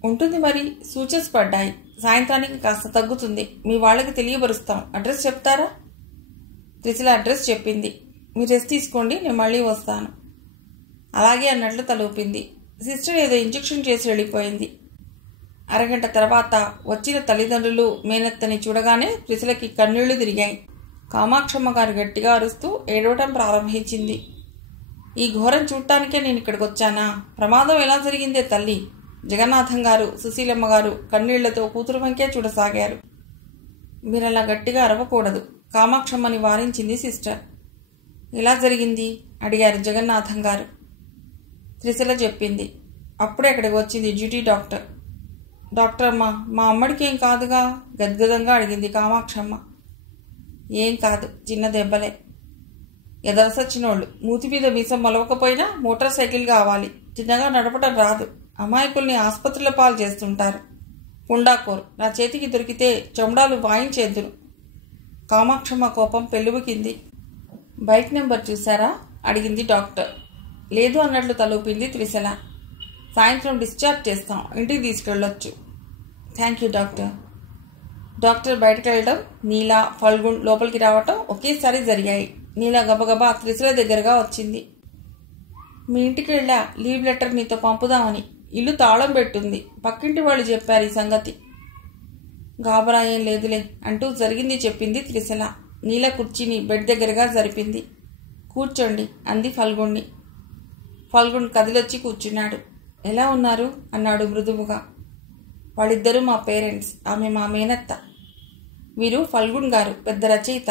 ఉంటుంది మరి. సూచన్స్ పడ్డాయి. సాయంత్రానికి కాస్త తగ్గుతుంది. మీ వాళ్ళకి తెలియబరుస్తాం. అడ్రస్ చెప్తారా? త్రిశల అడ్రస్ చెప్పింది. మీరు రెస్ట్ తీసుకోండి, నేను మళ్ళీ వస్తాను. అలాగే అన్నట్లు తలూపింది. సిస్టర్ ఏదో ఇంజెక్షన్ చేసి వెళ్ళిపోయింది. అరగంట తర్వాత వచ్చిన తల్లిదండ్రులు మేనత్తని చూడగానే త్రిశలకి కన్నీళ్లు తిరిగాయి. కామాక్షమ్మ గారు గట్టిగా అరుస్తూ ఏడవటం ప్రారంభించింది. ఈ ఘోరం చూడటానికే నేను ఇక్కడికి వచ్చానా? ప్రమాదం ఎలా జరిగిందే తల్లి? జగన్నాథం గారు, సుశీలమ్మ గారు కన్నీళ్లతో కూతురు వంకే చూడసాగారు. మీరలా గట్టిగా అరవకూడదు, కామాక్షమ్మని వారించింది సిస్టర్. ఎలా జరిగింది అడిగారు జగన్నాథం గారు. త్రిశల చెప్పింది. అప్పుడే అక్కడికి వచ్చింది డ్యూటీ డాక్టర్. డాక్టర్ అమ్మ, మా అమ్మడికి ఏం కాదుగా? గద్గదంగా అడిగింది కామాక్షమ్మ. ఏం కాదు, చిన్న దెబ్బలే. ఎదరసొచ్చినోళ్ళు. మూతి మీద మీసం మొలవకపోయినా మోటార్ సైకిల్ కావాలి. చిన్నగా నడపటం రాదు. అమాయకుల్ని ఆసుపత్రుల పాలు చేస్తుంటారు. పుండాకోరు. నా చేతికి దొరికితే చెమడాలు వాయించేద్దును. కామాక్షమ్మ కోపం పెళ్ళుబుకింది. బైక్ నెంబర్ చూసారా? అడిగింది డాక్టర్. లేదు అన్నట్లు తలూపింది త్రిశల. సాయంత్రం డిశ్చార్జ్ చేస్తాం, ఇంటికి తీసుకెళ్ళొచ్చు. Thank you doctor. డాక్టర్ బయటకు వెళ్ళడం, నీల, ఫల్గుణ్ లోపలికి రావటం ఒకేసారి జరిగాయి. నీల గబగబా త్రిశల దగ్గరగా వచ్చింది. మీ ఇంటికి వెళ్ళా, లీవ్ లెటర్ మీతో పంపుదామని. ఇల్లు తాళం పెట్టుంది. పక్కింటి వాళ్ళు చెప్పారు ఈ సంగతి. గాబరా ఏం లేదులే అంటూ జరిగింది చెప్పింది త్రిశల. నీల కుర్చీని బెడ్ దగ్గరగా జరిపింది. కూర్చోండి అంది ఫల్గుణ్ణి. ఫల్గుణ్ కదిలొచ్చి కూర్చున్నాడు. ఎలా ఉన్నారు అన్నాడు మృదువుగా. వాళ్ళిద్దరూ మా పేరెంట్స్, ఆమె మా మేనత్త. వీరు ఫల్గుణ్ గారు, పెద్ద రచయిత.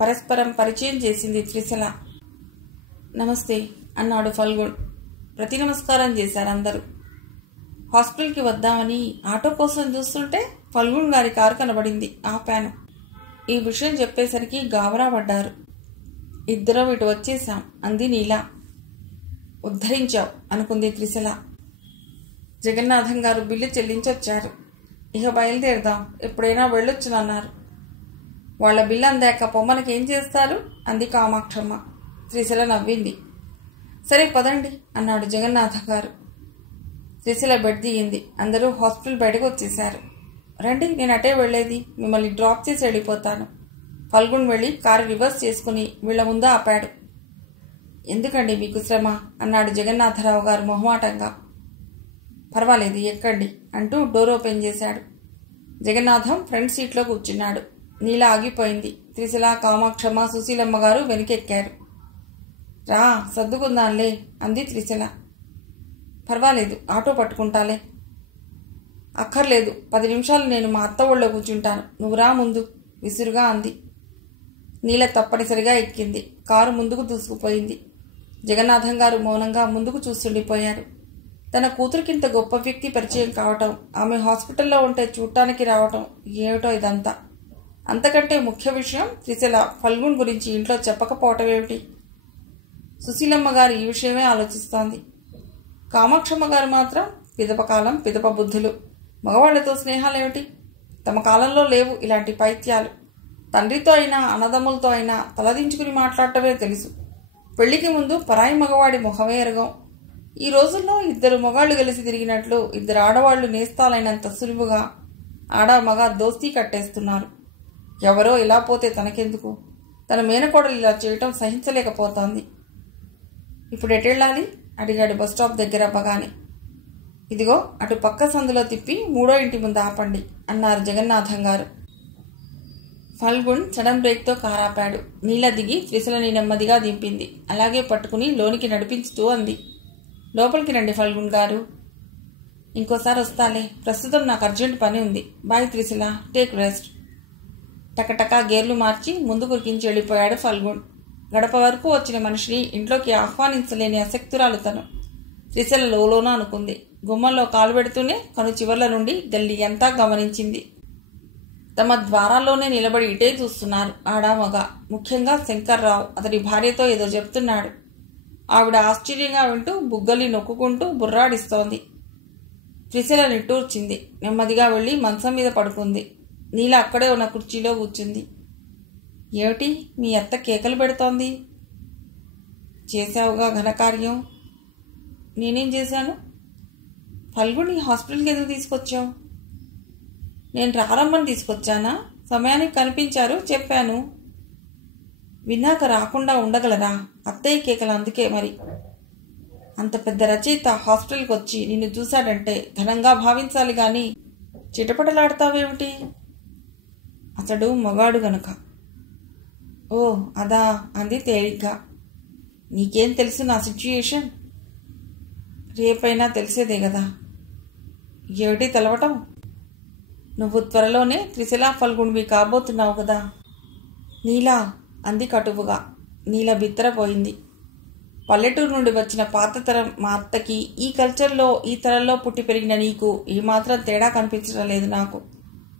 పరస్పరం పరిచయం చేసింది త్రిశల. నమస్తే అన్నాడు ఫల్గుణ్. ప్రతి నమస్కారం చేశారందరూ. హాస్పిటల్కి వద్దామని ఆటో కోసం చూస్తుంటే ఫల్గుణ్ గారి కారు కనబడింది. ఆపాను. ఈ విషయం చెప్పేసరికి గాబరా పడ్డారు. ఇద్దరం ఇటు వచ్చేశాం అంది నీల. ఉద్ధరించావు అనుకుంది త్రిశల. జగన్నాథం గారు బిల్లు చెల్లించొచ్చారు. ఇక బయలుదేరదాం, ఎప్పుడైనా వెళ్ళొచ్చునన్నారు. వాళ్ల బిల్లు అందాక పొమ్మనకేం చేస్తారు అంది కామాక్షమ్మ. త్రిశల నవ్వింది. సరే పదండి అన్నాడు జగన్నాథం గారు. త్రిశల బెడ్ దిగింది. అందరూ హాస్పిటల్ బయటకు వచ్చేశారు. రండి, నేను అటే వెళ్లేది, మిమ్మల్ని డ్రాప్ చేసి వెళ్ళిపోతాను. ఫల్గుణ్ వెళ్ళి కారు రివర్స్ చేసుకుని వీళ్ల ముందు ఆపాడు. ఎందుకండి మీకు శ్రమ అన్నాడు జగన్నాథరావు గారు మొహమాటంగా. పర్వాలేదు ఎక్కండి అంటూ డోర్ ఓపెన్ చేశాడు. జగన్నాథం ఫ్రంట్ సీట్లో కూర్చున్నాడు. నీల ఆగిపోయింది. త్రిశల, కామాక్షమ్మ, సుశీలమ్మ గారు వెనుకెక్కారు. రా సర్దుకుందాంలే అంది త్రిశల. పర్వాలేదు, ఆటో పట్టుకుంటాలే. అక్కర్లేదు, 10 నిమిషాలు నేను మా అత్త ఒళ్ళో కూర్చుంటాను, నువ్వు రా ముందు విసురుగా అంది. నీల తప్పనిసరిగా ఎక్కింది. కారు ముందుకు దూసుకుపోయింది. జగన్నాథం గారు మౌనంగా ముందుకు చూస్తుండిపోయారు. తన కూతురికింత గొప్ప వ్యక్తి పరిచయం కావటం, ఆమె హాస్పిటల్లో ఉంటే చూడటానికి రావటం, ఏమిటో ఇదంతా. అంతకంటే ముఖ్య విషయం త్రిశల ఫల్గుణ్ గురించి ఇంట్లో చెప్పకపోవటం ఏమిటి? సుశీలమ్మ గారు ఈ విషయమే ఆలోచిస్తోంది. కామాక్షమ్మ గారు మాత్రం పిదపకాలం పిదప బుద్ధులు. మగవాళ్లతో స్నేహాలేమిటి? తమ కాలంలో లేవు ఇలాంటి పైత్యాలు. తండ్రితో అయినా అన్నదమ్ములతో అయినా తలదించుకుని మాట్లాడటమే తెలుసు. పెళ్లికి ముందు పరాయి మగవాడి ముఖమే ఎరగం. ఈ రోజుల్లో 2 మగాళ్లు కలిసి తిరిగినట్లు 2 ఆడవాళ్లు నేస్తాలైనంత సులువుగా ఆడ మగ దోస్తీ కట్టేస్తున్నారు. ఎవరో ఇలా పోతే తనకెందుకు? తన మేనకోడలు ఇలా చేయటం సహించలేకపోతోంది. ఇప్పుడు ఎటెళ్ళాలి అడిగాడు బస్టాప్ దగ్గర అవ్వగానే. ఇదిగో అటు పక్క సందులో తిప్పి 3వ ఇంటి ముందు ఆపండి అన్నారు జగన్నాథం గారు. ఫల్గుణ్ సడన్ బ్రేక్తో కారాపాడు. నీల దిగి త్రిశలని నెమ్మదిగా దింపింది. అలాగే పట్టుకుని లోనికి నడిపించుతూ అంది. లోపలికి రండి ఫల్గుణ్ గారు. ఇంకోసారి వస్తాలే, ప్రస్తుతం నాకు అర్జెంట్ పని ఉంది. Bye Trishala, take rest. టకటకా గేర్లు మార్చి ముందు కురికించి వెళ్ళిపోయాడు ఫల్గుణ్. గడప వరకు వచ్చిన మనిషిని ఇంట్లోకి ఆహ్వానించలేని అసక్తురాలు తను. త్రిశల లోలోన అనుకుంది. గుమ్మంలో కాలు పెడుతూనే కను చివర్ల నుండి గల్లీ అంతా గమనించింది. తమ ద్వారాల్లోనే నిలబడి ఇటే చూస్తున్నారు ఆడామగ. ముఖ్యంగా శంకర్రావు అతడి భార్యతో ఏదో చెప్తున్నాడు. ఆవిడ ఆశ్చర్యంగా వింటూ బుగ్గలి నొక్కుంటూ బుర్రాడిస్తోంది. త్రిశల నిట్టూర్చింది. నెమ్మదిగా వెళ్లి మంచం మీద పడుకుంది. నీల అక్కడే ఉన్న కుర్చీలో కూర్చుంది. ఏమిటి మీ అత్త కేకలు పెడుతోంది? చేశావుగా ఘనకార్యం. నేనేం చేశాను? ఫల్గుణి హాస్పిటల్కి ఎందుకు తీసుకొచ్చావు? నేను రారమ్మని తీసుకొచ్చానా? సమయానికి కనిపించారు, చెప్పాను. విన్నాక రాకుండా ఉండగలరా? అత్తయ్య కేకలు అందుకే మరి. అంత పెద్ద రచయిత హాస్పిటల్కి వచ్చి నిన్ను చూశాడంటే ఘనంగా భావించాలి గాని చిటపటలాడతావేమిటి? అతడు మగాడు గనుక. ఓ అదా అంది తేలిగ్గా. నీకేం తెలుసు నా సిచ్యుయేషన్? రేపైనా తెలిసేదే కదా. ఏమిటి తెలవటం? నువ్వు త్వరలోనే త్రిశల ఫల్గుణ్వి కాబోతున్నావు కదా. నీలా అంది కటువుగా. నీల బిత్తరపోయింది. పల్లెటూరు నుండి వచ్చిన పాత తరం మా అత్తకి ఈ కల్చర్లో ఈ తరంలో పుట్టి పెరిగిన నీకు ఏమాత్రం తేడా కనిపించడం లేదు నాకు.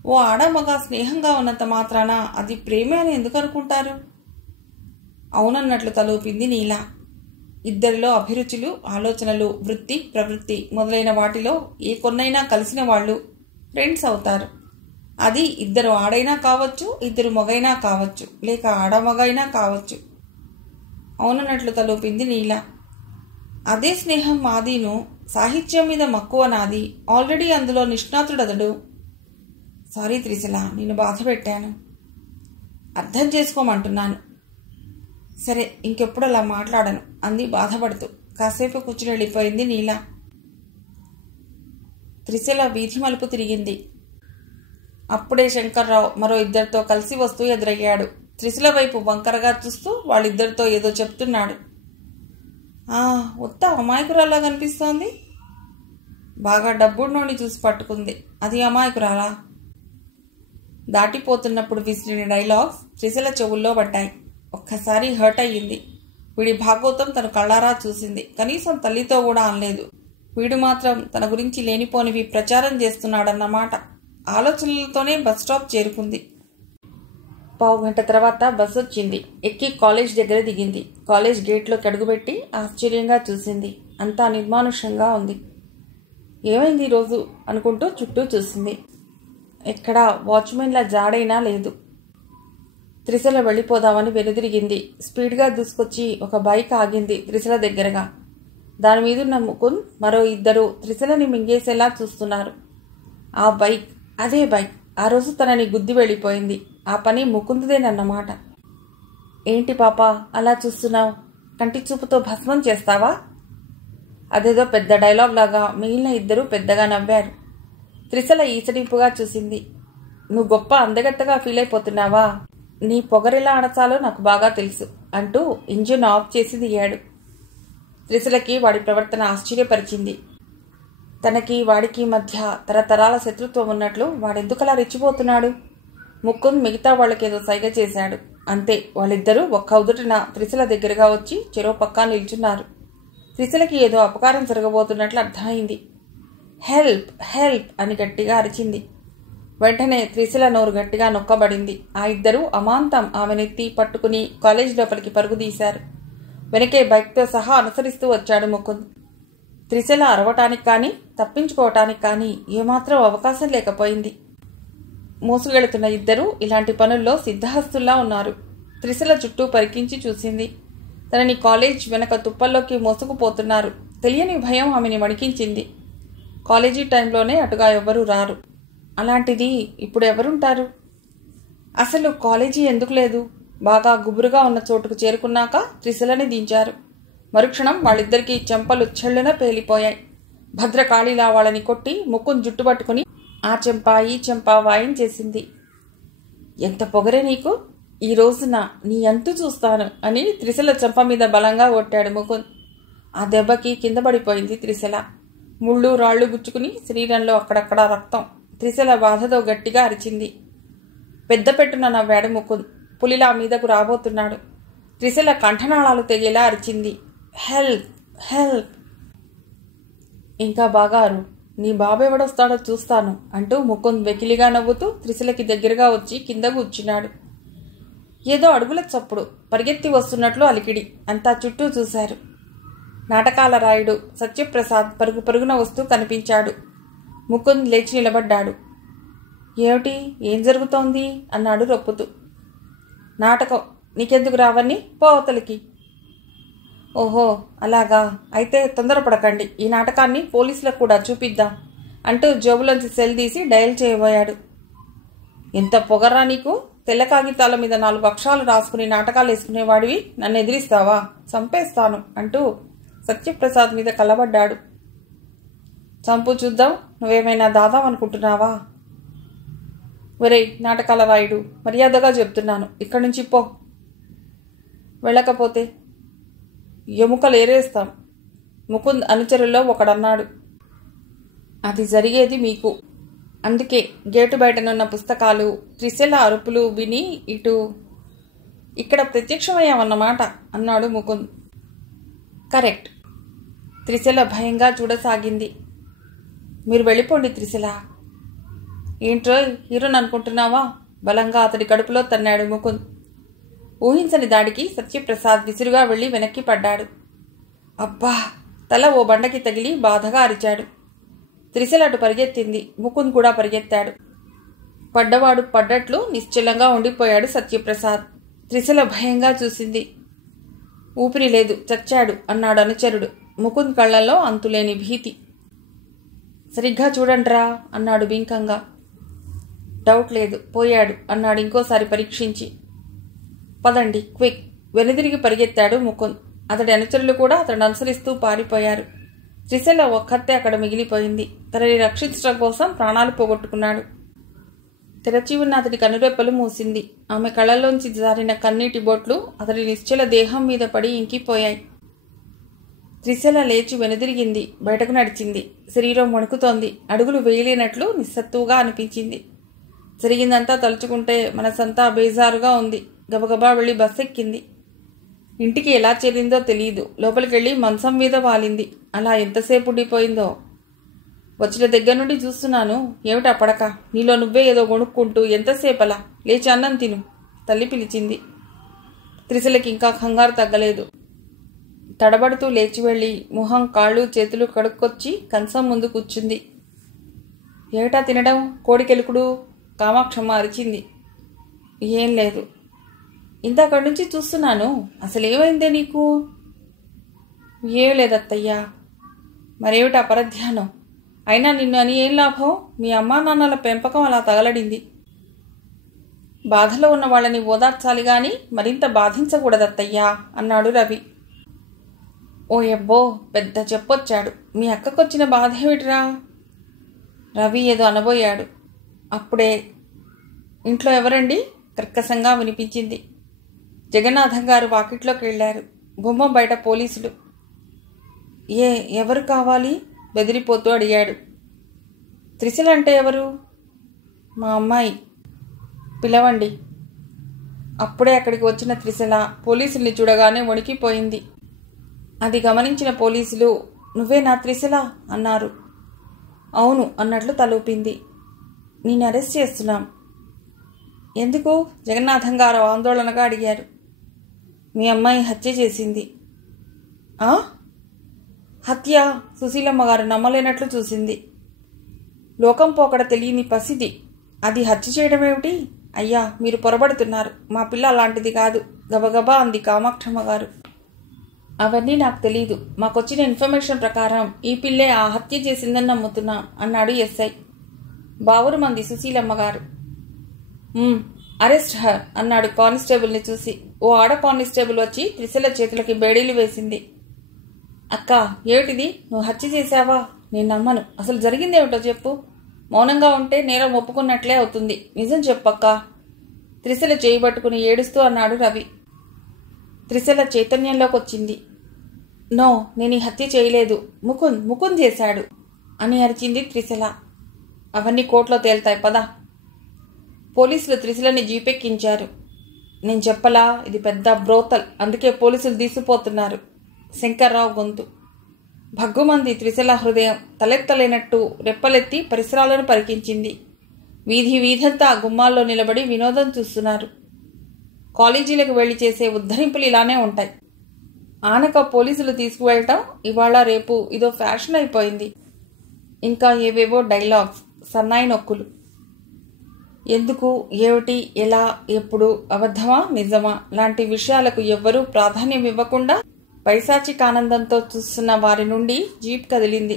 ఓ ఆడమగ స్నేహంగా ఉన్నంత మాత్రాన అది ప్రేమే అని ఎందుకు అనుకుంటారు? అవునన్నట్లు తలూపింది నీల. ఇద్దరిలో అభిరుచులు, ఆలోచనలు, వృత్తి, ప్రవృత్తి మొదలైన వాటిలో ఏ కొన్నైనా కలిసిన వాళ్ళు ఫ్రెండ్స్ అవుతారు. అది 2 ఆడైనా కావచ్చు, 2 మగైనా కావచ్చు, లేక ఆడమగైనా కావచ్చు. అవునన్నట్లు తలూపింది నీల. అదే స్నేహం మాదీను. సాహిత్యం మీద మక్కువ నాది. ఆల్రెడీ అందులో నిష్ణాతుడతడు. సారీ త్రిశల, నేను బాధ పెట్టాను. అర్థం చేసుకోమంటున్నాను. సరే, ఇంకెప్పుడు అలా మాట్లాడను అంది బాధపడుతూ. కాసేపు కూర్చుని వెళ్ళిపోయింది నీల. త్రిశల వీధి మలుపు తిరిగింది. అప్పుడే శంకర్రావు మరో ఇద్దరితో కలిసి వస్తూ ఎదురయ్యాడు. త్రిశల వైపు వంకరగా చూస్తూ వాళ్ళిద్దరితో ఏదో చెప్తున్నాడు. ఉత్త అమాయకురాలా కనిపిస్తోంది. బాగా డబ్బున్నోని చూసి పట్టుకుంది. అది అమాయకురాలా? దాటిపోతున్నప్పుడు విసిరిన డైలాగ్స్ త్రిశల చెవుల్లో పడ్డాయి. ఒక్కసారి హర్ట్ అయ్యింది. వీడి భాగోతం తను కళ్ళారా చూసింది. కనీసం తల్లితో కూడా అనలేదు. వీడు మాత్రం తన గురించి లేనిపోనివి ప్రచారం చేస్తున్నాడన్నమాట. ఆలోచనలతోనే బస్ స్టాప్ చేరుకుంది. పావుగంట తర్వాత బస్ వచ్చింది. ఎక్కి కాలేజ్ దగ్గర దిగింది. కాలేజ్ గేట్లోకి అడుగుపెట్టి ఆశ్చర్యంగా చూసింది. అంతా నిర్మానుష్యంగా ఉంది. ఏమైంది ఈరోజు అనుకుంటూ చుట్టూ చూసింది. ఎక్కడ వాచ్మెన్ల జాడైనా లేదు. త్రిశల వెళ్ళిపోదామని వెనుదిరిగింది. స్పీడ్గా దూసుకొచ్చి ఒక బైక్ ఆగింది త్రిశల దగ్గరగా. దాని మీదున్న ముకుంద్ మరో ఇద్దరు త్రిశలని మింగేసేలా చూస్తున్నారు. ఆ బైక్, అదే బైక్ ఆ రోజు తనని గుద్ది వెళ్ళిపోయింది. ఆ పని ముకుందుదేనన్నమాట. ఏంటి పాప అలా చూస్తున్నావు? కంటి చూపుతో భస్మం చేస్తావా? అదేదో పెద్ద డైలాగ్ లాగా మిగిలిన ఇద్దరు పెద్దగా నవ్వారు. త్రిశల ఈసడింపుగా చూసింది. నువ్వు గొప్ప అందగత్తగా ఫీల్ అయిపోతున్నావా? నీ పొగరెలా అణచాలో నాకు బాగా తెలుసు అంటూ ఇంజిన్ ఆఫ్ చేసి దిగాడు. త్రిశలకి వాడి ప్రవర్తన ఆశ్చర్యపరిచింది. తనకి వాడికి మధ్య తరతరాల శత్రుత్వం ఉన్నట్లు వాడెందుకలా రెచ్చిపోతున్నాడు? ముకుంద్ మిగతా వాళ్ళకేదో సైగ చేశాడు. అంతే, వాళ్ళిద్దరూ ఒక్క ఉదుటన త్రిశల దగ్గరగా వచ్చి చెరో పక్కా నిల్చున్నారు. త్రిశలకి ఏదో అపకారం జరగబోతున్నట్లు అర్థమైంది. హెల్ప్ హెల్ప్ అని గట్టిగా అరిచింది. వెంటనే త్రిశల నోరు గట్టిగా నొక్కబడింది. ఆ ఇద్దరూ అమాంతం ఆమెనెత్తి పట్టుకుని కాలేజ్ లోపలికి పరుగుదీశారు. వెనకే బైక్తో సహా అనుసరిస్తూ వచ్చాడు ముకుంద్. త్రిశల అరవటానికి కానీ తప్పించుకోవటానికి కానీ ఏమాత్రం అవకాశం లేకపోయింది. మోసుకెళుతున్న ఇద్దరూ ఇలాంటి పనుల్లో సిద్ధహస్తుల్లా ఉన్నారు. త్రిశల చుట్టూ పరికించి చూసింది. తనని కాలేజ్ వెనక తుప్పల్లోకి మోసుకుపోతున్నారు. తెలియని భయం ఆమెని వణికించింది. కాలేజీ టైంలోనే అటుగా ఎవ్వరూ రారు. అలాంటిది ఇప్పుడు ఎవరుంటారు? అసలు కాలేజీ ఎందుకు లేదు? బాగా గుబురుగా ఉన్న చోటుకు చేరుకున్నాక త్రిశలని దించారు. మరుక్షణం వాళ్ళిద్దరికీ చెంపలు చెళ్ళున పేలిపోయాయి. భద్రకాళిలా వాళ్ళని కొట్టి ముక్కును జుట్టుపట్టుకుని ఆ చెంప ఈ చెంప వాయించేసింది. ఎంత పొగరే నీకు! ఈ రోజున నీ అంతు చూస్తాను అని త్రిశల చెంప మీద బలంగా కొట్టాడు ముకుంద్. ఆ దెబ్బకి కింద పడిపోయింది త్రిశల. ముళ్ళు రాళ్లు గుచ్చుకుని శరీరంలో అక్కడక్కడా రక్తం. త్రిశల బాధతో గట్టిగా అరిచింది. పెద్ద పెట్టున నవ్వాడు ముకుంద్. పులిలా మీదకు రాబోతున్నాడు. త్రిశల కంఠనాళాలు తెగేలా అరిచింది. Help help! ఇంకా బాగా అరు, నీ బాబెవడొస్తాడో చూస్తాను అంటూ ముకుంద్ వెకిలిగా నవ్వుతూ త్రిశలకి దగ్గరగా వచ్చి కింద కూర్చున్నాడు. ఏదో అడుగుల చప్పుడు, పరిగెత్తి వస్తున్నట్లు అలికిడి. అంతా చుట్టూ చూశారు. నాటకాల రాయుడు సత్యప్రసాద్ పరుగు పరుగున వస్తూ కనిపించాడు. ముకుంద్ లేచి నిలబడ్డాడు. ఏమిటి, ఏం జరుగుతోంది అన్నాడు రొప్పుతూ. నాటకం, నీకెందుకు రావని పోవతలికి. ఓహో అలాగా, అయితే తొందరపడకండి, ఈ నాటకాన్ని పోలీసులకు కూడా చూపిద్దాం అంటూ జోబులోంచి సెల్ తీసి డయల్ చేయబోయాడు. ఎంత పొగర్రా నీకు! తెల్ల కాగితాల మీద 4 అక్షరాలు రాసుకుని నాటకాలు వేసుకునేవాడివి నన్ను ఎదిరిస్తావా? చంపేస్తాను అంటూ సత్యప్రసాద్ మీద కలబడ్డాడు. చంపు చూద్దాం, నువ్వేమైనా దాదావనుకుంటున్నావా? ఒరేయ్ నాటకాల రాయుడు, మర్యాదగా చెప్తున్నాను, ఇక్కడి నుంచి పో. వెళ్ళకపోతే ఎముకలేరేస్తాం, ముకుంద్ అనుచరుల్లో ఒకడన్నాడు. అది జరిగేది మీకు. అందుకే గేటు బయటనున్న పుస్తకాలు, త్రిశల అరుపులు విని ఇక్కడ ప్రత్యక్షమయ్యామన్నమాట అన్నాడు ముకుంద్. కరెక్ట్. త్రిశల భయంగా చూడసాగింది. మీరు వెళ్ళిపోండి త్రిశల. ఏంట్రో హీరోని అనుకుంటున్నావా? బలంగా అతడి కడుపులో తన్నాడు ముకుంద్. ఊహించని దాడికి సత్యప్రసాద్ విసురుగా వెళ్లి వెనక్కి పడ్డాడు. అబ్బా! తల ఓ బండకి తగిలి బాధగా అరిచాడు. త్రిశల అటు పరిగెత్తింది. ముకుంద్ కూడా పరిగెత్తాడు. పడ్డవాడు పడ్డట్లు నిశ్చలంగా ఉండిపోయాడు సత్యప్రసాద్. త్రిశల భయంగా చూసింది. ఊపిరి లేదు, చచ్చాడు అన్నాడు అనుచరుడు. ముకుంద్ కళ్ళల్లో అంతులేని భీతి. సరిగ్గా చూడండిరా అన్నాడు బింకంగా. డౌట్ లేదు, పోయాడు అన్నాడు ఇంకోసారి పరీక్షించి. పదండి, క్విక్. వెనుదిరిగి పరిగెత్తాడు ముకుంద్. అతడి అనుచరులు కూడా అతడు అనుసరిస్తూ పారిపోయారు. త్రిశల ఒక్కతే అక్కడ మిగిలిపోయింది. తనని రక్షించడం కోసం ప్రాణాలు పోగొట్టుకున్నాడు. తెరచి ఉన్న అతడి కనురెప్పలు మూసింది. ఆమె కళ్ళల్లోంచి జారిన కన్నీటి బొట్లు అతడి నిశ్చల దేహం మీద పడి ఇంకిపోయాయి. త్రిశల లేచి వెనుదిరిగింది. బయటకు నడిచింది. శరీరం వణుకుతోంది. అడుగులు వేయలేనట్లు నిస్సత్తుగా అనిపించింది. జరిగిందంతా తలుచుకుంటే మనసంతా బేజారుగా ఉంది. గబగబా వెళ్ళి బస్ ఎక్కింది. ఇంటికి ఎలా చేరిందో తెలియదు. లోపలికెళ్ళి మంచం మీద వాలింది. అలా ఎంతసేపు ఉండిపోయిందో. వచ్చిన దగ్గర నుండి చూస్తున్నాను. ఏమిటా పడక? నీలో నువ్వే ఏదో కొనుక్కుంటూ ఎంతసేపలా? లేచి అన్నం తిను, తల్లి పిలిచింది. త్రిశలకి ఇంకా కంగారు తగ్గలేదు. తడబడుతూ లేచి వెళ్ళి ముఖం, కాళ్ళు, చేతులు కడుక్కొచ్చి కంచం ముందు కూర్చుంది. ఏమిటా తినడం? కోడికెలుకుడు? కామాక్షమ్మ అరిచింది. ఏం లేదు, ఇంతక్కడి నుంచి చూస్తున్నాను. అసలేమైందే నీకు? ఏం లేదత్తయ్యా. మరేమిటా పరధ్యానం? అయినా నిన్ను అని ఏం లాభం? మీ అమ్మా నాన్నల పెంపకం అలా తగలడింది. బాధలో ఉన్న వాళ్ళని ఓదార్చాలి గాని మరింత బాధించకూడదత్తయ్యా అన్నాడు రవి. ఓ ఎబ్బో, పెద్ద చెప్పొచ్చాడు. మీ అక్కకొచ్చిన బాధ ఏమిటిరా? రవి ఏదో అనబోయాడు. అప్పుడే ఇంట్లో ఎవరండి? కర్కశంగా వినిపించింది. జగన్నాథం గారు వాకిట్లోకి వెళ్లారు. గుమ్మం బయట పోలీసులు. ఎవరు కావాలి? బెదిరిపోతూ అడిగాడు. త్రిశల అంటే ఎవరు? మా అమ్మాయి. పిలవండి. అప్పుడే అక్కడికి వచ్చిన త్రిశల పోలీసుల్ని చూడగానే వణికిపోయింది. అది గమనించిన పోలీసులు, నువ్వే నా త్రిశల అన్నారు. అవును అన్నట్లు తలూపింది. నేను అరెస్ట్ చేస్తున్నాం. ఎందుకు? జగన్నాథం గారు ఆందోళనగా అడిగారు. మీ అమ్మాయి హత్య చేసింది. హత్య? సుశీలమ్మ గారు నమ్మలేనట్లు చూసింది. లోకం పోకడ తెలియని పసిది. అది హత్య చేయడం ఏమిటి? అయ్యా, మీరు పొరబడుతున్నారు. మా పిల్ల అలాంటిది కాదు, గబగబా అంది కామాక్షమ్మ గారు. అవన్నీ నాకు తెలీదు. మాకొచ్చిన ఇన్ఫర్మేషన్ ప్రకారం ఈ పిల్లే ఆ హత్య చేసిందని నమ్ముతున్నాం అన్నాడు ఎస్ఐ. బావురు మంది సుశీలమ్మ గారు. అరెస్ట్ హర్ అన్నాడు కానిస్టేబుల్ని చూసి. ఓ ఆడ కానిస్టేబుల్ వచ్చి త్రిశల చేతులకి బేడీలు వేసింది. అక్క, ఏమిటిది? నువ్వు హత్య చేశావా? నేను నమ్మను. అసలు జరిగిందేమిటో చెప్పు. మౌనంగా ఉంటే నేరం ఒప్పుకున్నట్లే అవుతుంది. నిజం చెప్పక్క. త్రిశల చేయబట్టుకుని ఏడుస్తూ అన్నాడు రవి. త్రిశల చైతన్యంలోకి వచ్చింది. నో, నేను ఈ హత్య చేయలేదు. ముకుంద్ చేశాడు అని అరిచింది త్రిశల. అవన్నీ కోర్టులో తేల్తాయి, పదా. పోలీసులు త్రిశలని జీపెక్కించారు. నేను చెప్పలా, ఇది పెద్ద బ్రోతల్, అందుకే పోలీసులు తీసిపోతున్నారు. శంకర్రావు గొంతు. భగ్గుమంది త్రిశల హృదయం. తలెత్తలేనట్టు రెప్పలెత్తి పరిసరాలను పరికించింది. వీధంతా గుమ్మాల్లో నిలబడి వినోదం చూస్తున్నారు. కాలేజీలకు వెళ్లి చేసే ఉద్ధరింపులు ఇలానే ఉంటాయి. ఆనక పోలీసులు తీసుకువెళ్ళటం ఇవాళ రేపు ఇదో ఫ్యాషన్ అయిపోయింది. ఇంకా ఏవేవో డైలాగ్స్, సన్నాయి నొక్కులు. ఎందుకు, ఏమిటి, ఎలా, ఎప్పుడు, అబద్ధమా నిజమా లాంటి విషయాలకు ఎవ్వరూ ప్రాధాన్యం ఇవ్వకుండా పైశాచికానందంతో చూస్తున్న వారి నుండి జీప్ కదిలింది.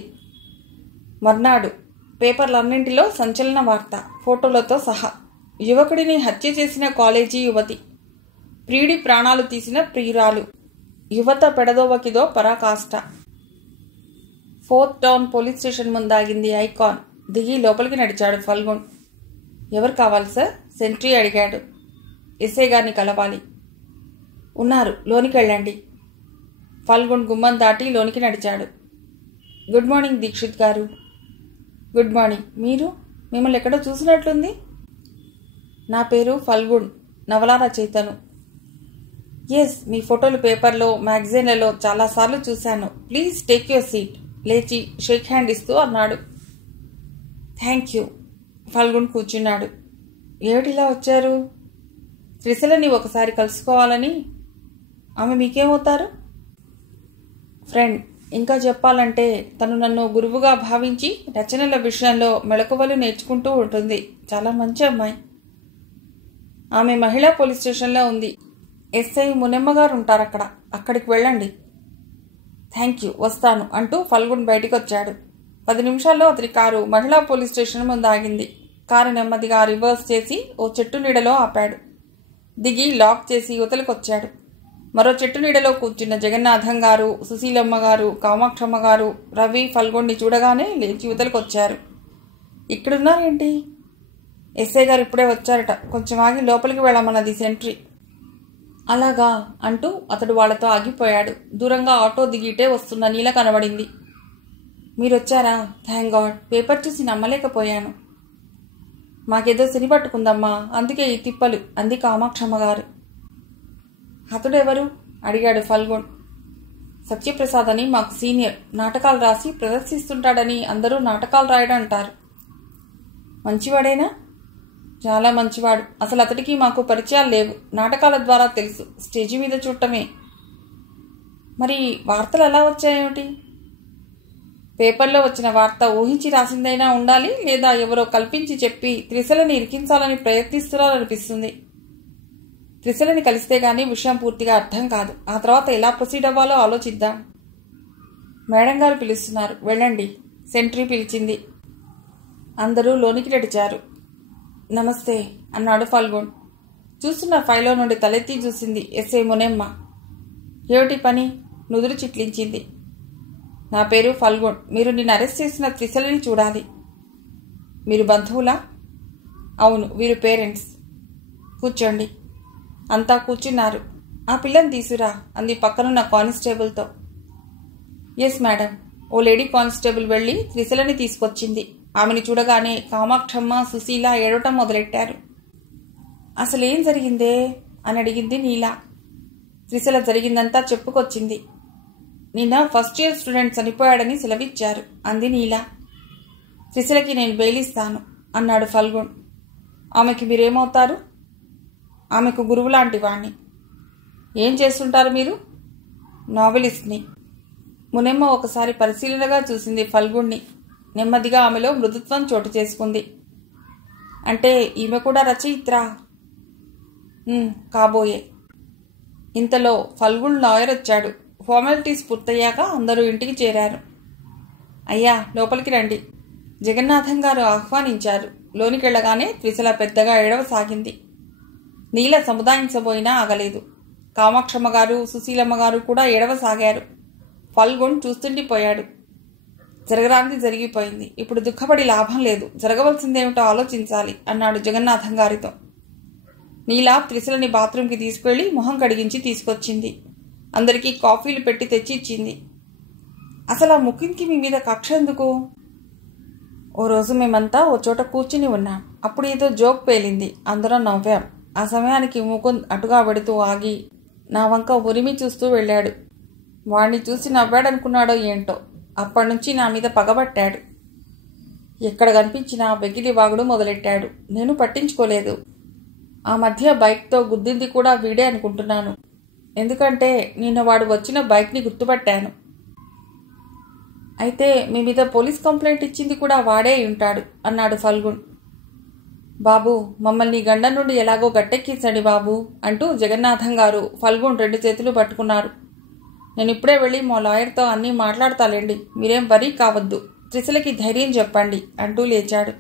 మర్నాడు పేపర్లన్నింటిలో సంచలన వార్త, ఫోటోలతో సహా. యువకుడిని హత్య చేసిన కాలేజీ యువతి, ప్రియుడి ప్రాణాలు తీసిన ప్రియురాలు, యువత పెడదోవకిదో పరాకాష్ట. 4th టౌన్ పోలీస్ స్టేషన్ ముందాగింది ఐకాన్. దిగి లోపలికి నడిచాడు ఫల్గుణ్. ఎవరు కావాలి సార్? సెంట్రీ అడిగాడు. ఎస్ఐ గారిని కలవాలి. ఉన్నారు, లోనికి వెళ్ళండి. ఫల్గుణ్ గుమ్మం దాటి లోనికి నడిచాడు. గుడ్ మార్నింగ్ దీక్షిత్ గారు. Good morning. మీరు? మిమ్మల్ని ఎక్కడో చూసినట్లుంది. నా పేరు ఫల్గుణ్, నవలా రచయితను. ఎస్, మీ ఫోటోలు పేపర్లో, మ్యాగజైన్లలో చాలాసార్లు చూశాను. Please take your seat. లేచి షేక్ హ్యాండ్ ఇస్తూ అన్నాడు. Thank you. ఫల్గుణ్ కూర్చున్నాడు. ఏమిటిలా వచ్చారు? త్రిశలని ఒకసారి కలుసుకోవాలని. ఆమె మీకేమవుతారు? ఫ్రెండ్. ఇంకా చెప్పాలంటే తను నన్ను గురువుగా భావించి రచనల విషయంలో మెళకువలు నేర్చుకుంటూ ఉంటుంది. చాలా మంచి అమ్మాయి. ఆమె మహిళా పోలీస్ స్టేషన్లో ఉంది. ఎస్ఐ మునెమ్మగారు ఉంటారక్కడ, అక్కడికి వెళ్ళండి. థ్యాంక్ యూ, వస్తాను అంటూ ఫల్గుణ్ బయటికి వచ్చాడు. 10 నిమిషాల్లో అతని కారు మహిళా పోలీస్ స్టేషన్ ముందు ఆగింది. కారు నెమ్మదిగా రివర్స్ చేసి ఓ చెట్టు నీడలో ఆపాడు. దిగి లాక్ చేసి యువతలకొచ్చాడు. మరో చెట్టు నీడలో కూర్చున్న జగన్నాథం గారు, సుశీలమ్మ గారు, కామాక్షమ్మ గారు, రవి ఫల్గుణ్ణి చూడగానే లేచి యువతలకొచ్చారు. ఇక్కడున్నారేంటి? ఎస్ఐ గారు ఇప్పుడే వచ్చారట, కొంచెం ఆగి లోపలికి వెళ్ళమన్నది సెంట్రీ. అలాగా అంటూ అతడు వాళ్లతో ఆగిపోయాడు. దూరంగా ఆటో దిగిటే వస్తున్న నీల కనబడింది. మీరొచ్చారా? Thank God. పేపర్ చూసి నమ్మలేకపోయాను. మాకేదో సిని పట్టుకుందమ్మా, అందుకే ఈ తిప్పలు అంది కామాక్షమ్మ గారు. అతడెవరు? అడిగాడు ఫల్గుణ్. సత్యప్రసాద్ అని మాకు సీనియర్, నాటకాలు రాసి ప్రదర్శిస్తుంటాడని అందరూ నాటకాలు రాయడం అంటారు. మంచివాడేనా? చాలా మంచివాడు. అసలు అతడికి మాకు పరిచయాలు లేవు, నాటకాల ద్వారా తెలుసు, స్టేజి మీద చూడటమే. మరి వార్తలు ఎలా వచ్చాయేమిటి? పేపర్లో వచ్చిన వార్త ఊహించి రాసిందైనా ఉండాలి, లేదా ఎవరో కల్పించి చెప్పి త్రిశలని ఇరికించాలని ప్రయత్నిస్తున్నారనిపిస్తుంది. త్రిశలని కలిస్తే గానీ విషయం పూర్తిగా అర్థం కాదు. ఆ తర్వాత ఎలా ప్రొసీడ్ అవ్వాలో ఆలోచిద్దాం. మేడం గారు పిలుస్తున్నారు, వెళ్ళండి. సెంట్రీ పిలిచింది. అందరూ లోనికి నడిచారు. నమస్తే అన్నాడు ఫల్గుణ్. చూస్తున్న ఫైల్లో నుండి తలెత్తి చూసింది ఎస్ఐ మునెమ్మ. ఏమిటి పని? నుదురు చిట్లించింది. నా పేరు ఫల్గుణ్. మీరు నిన్ను అరెస్ట్ చేసిన త్రిశలని చూడాలి. మీరు బంధువులా? అవును, వీరు పేరెంట్స్. కూర్చోండి. అంతా కూర్చున్నారు. ఆ పిల్లని తీసురా అంది పక్కనున్న కానిస్టేబుల్తో. Yes madam. ఓ లేడీ కానిస్టేబుల్ వెళ్లి త్రిశలని తీసుకొచ్చింది. ఆమెను చూడగానే కామాక్షమ్మ, సుశీల ఏడవటం మొదలెట్టారు. అసలేం జరిగిందే అని అడిగింది నీల. త్రిశల జరిగిందంతా చెప్పుకొచ్చింది. నిన్న ఫస్ట్ ఇయర్ స్టూడెంట్ చనిపోయాడని సెలవిచ్చారు అంది నీల. త్రిశలకి నేను బెయిలిస్తాను అన్నాడు ఫల్గుణ్. ఆమెకి మీరేమవుతారు? ఆమెకు గురువు లాంటి వాణ్ణి. ఏం చేస్తుంటారు మీరు? నావెలిస్ట్ని. మునెమ్మ ఒకసారి పరిశీలనగా చూసింది ఫల్గుణ్ణి. నెమ్మదిగా ఆమెలో మృదుత్వం చోటు చేసుకుంది. అంటే ఈమె కూడా రచయిత్రా? కాబోయే. ఇంతలో ఫల్గుణ్ లాయర్ వచ్చాడు. ఫార్మాలిటీస్ పూర్తయ్యాక అందరూ ఇంటికి చేరారు. అయ్యా, లోపలికి రండి. జగన్నాథం గారు ఆహ్వానించారు. లోనికెళ్లగానే త్రిశల పెద్దగా ఏడవసాగింది. నీల సముదాయించబోయినా ఆగలేదు. కామాక్షమ్మ గారు, సుశీలమ్మ గారు కూడా ఏడవసాగారు. ఫల్గుణ్ చూస్తుండిపోయాడు. జరగరాంది జరిగిపోయింది. ఇప్పుడు దుఃఖపడి లాభం లేదు. జరగవలసిందేమిటో ఆలోచించాలి అన్నాడు జగన్నాథం గారితో. నీలా త్రిశలని బాత్రూంకి తీసుకువెళ్లి మొహం కడిగించి తీసుకొచ్చింది. అందరికీ కాఫీలు పెట్టి తెచ్చి ఇచ్చింది. అసలు ఆ ముఖ్యంకి మీ మీద కక్ష ఎందుకు? ఓ రోజు మేమంతా ఓ చోట కూర్చుని ఉన్నాం. అప్పుడు ఏదో జోక్ పేలింది. అందరం నవ్వాం. ఆ సమయానికి ముకుంద్ అటుగా పెడుతూ ఆగి నా వంక ఉరిమి చూస్తూ వెళ్ళాడు. వాణ్ణి చూసి నవ్వాడనుకున్నాడో ఏంటో. అప్పటినుంచి నా మీద పగబట్టాడు. ఎక్కడ కనిపించినా వెగిలి వాగుడు మొదలెట్టాడు. నేను పట్టించుకోలేదు. ఆ మధ్య బైక్తో గుద్దింది కూడా వీడే అనుకుంటున్నాను. ఎందుకంటే నిన్న వాడు వచ్చిన బైక్ని గుర్తుపట్టాను. అయితే మీ మీద పోలీస్ కంప్లైంట్ ఇచ్చింది కూడా వాడే ఉంటాడు అన్నాడు ఫల్గుణ్. బాబు, మమ్మల్ని గండం నుండి ఎలాగో గట్టెక్కించండి బాబు అంటూ జగన్నాథం గారు ఫల్గుణ్ 2 చేతులు పట్టుకున్నారు. నేను ఇప్పుడే వెళ్ళి మా లాయర్తో అన్నీ మాట్లాడతాలేండి, మీరేం వరీ కావద్దు. త్రిశలకి ధైర్యం చెప్పండి అంటూ లేచాడు.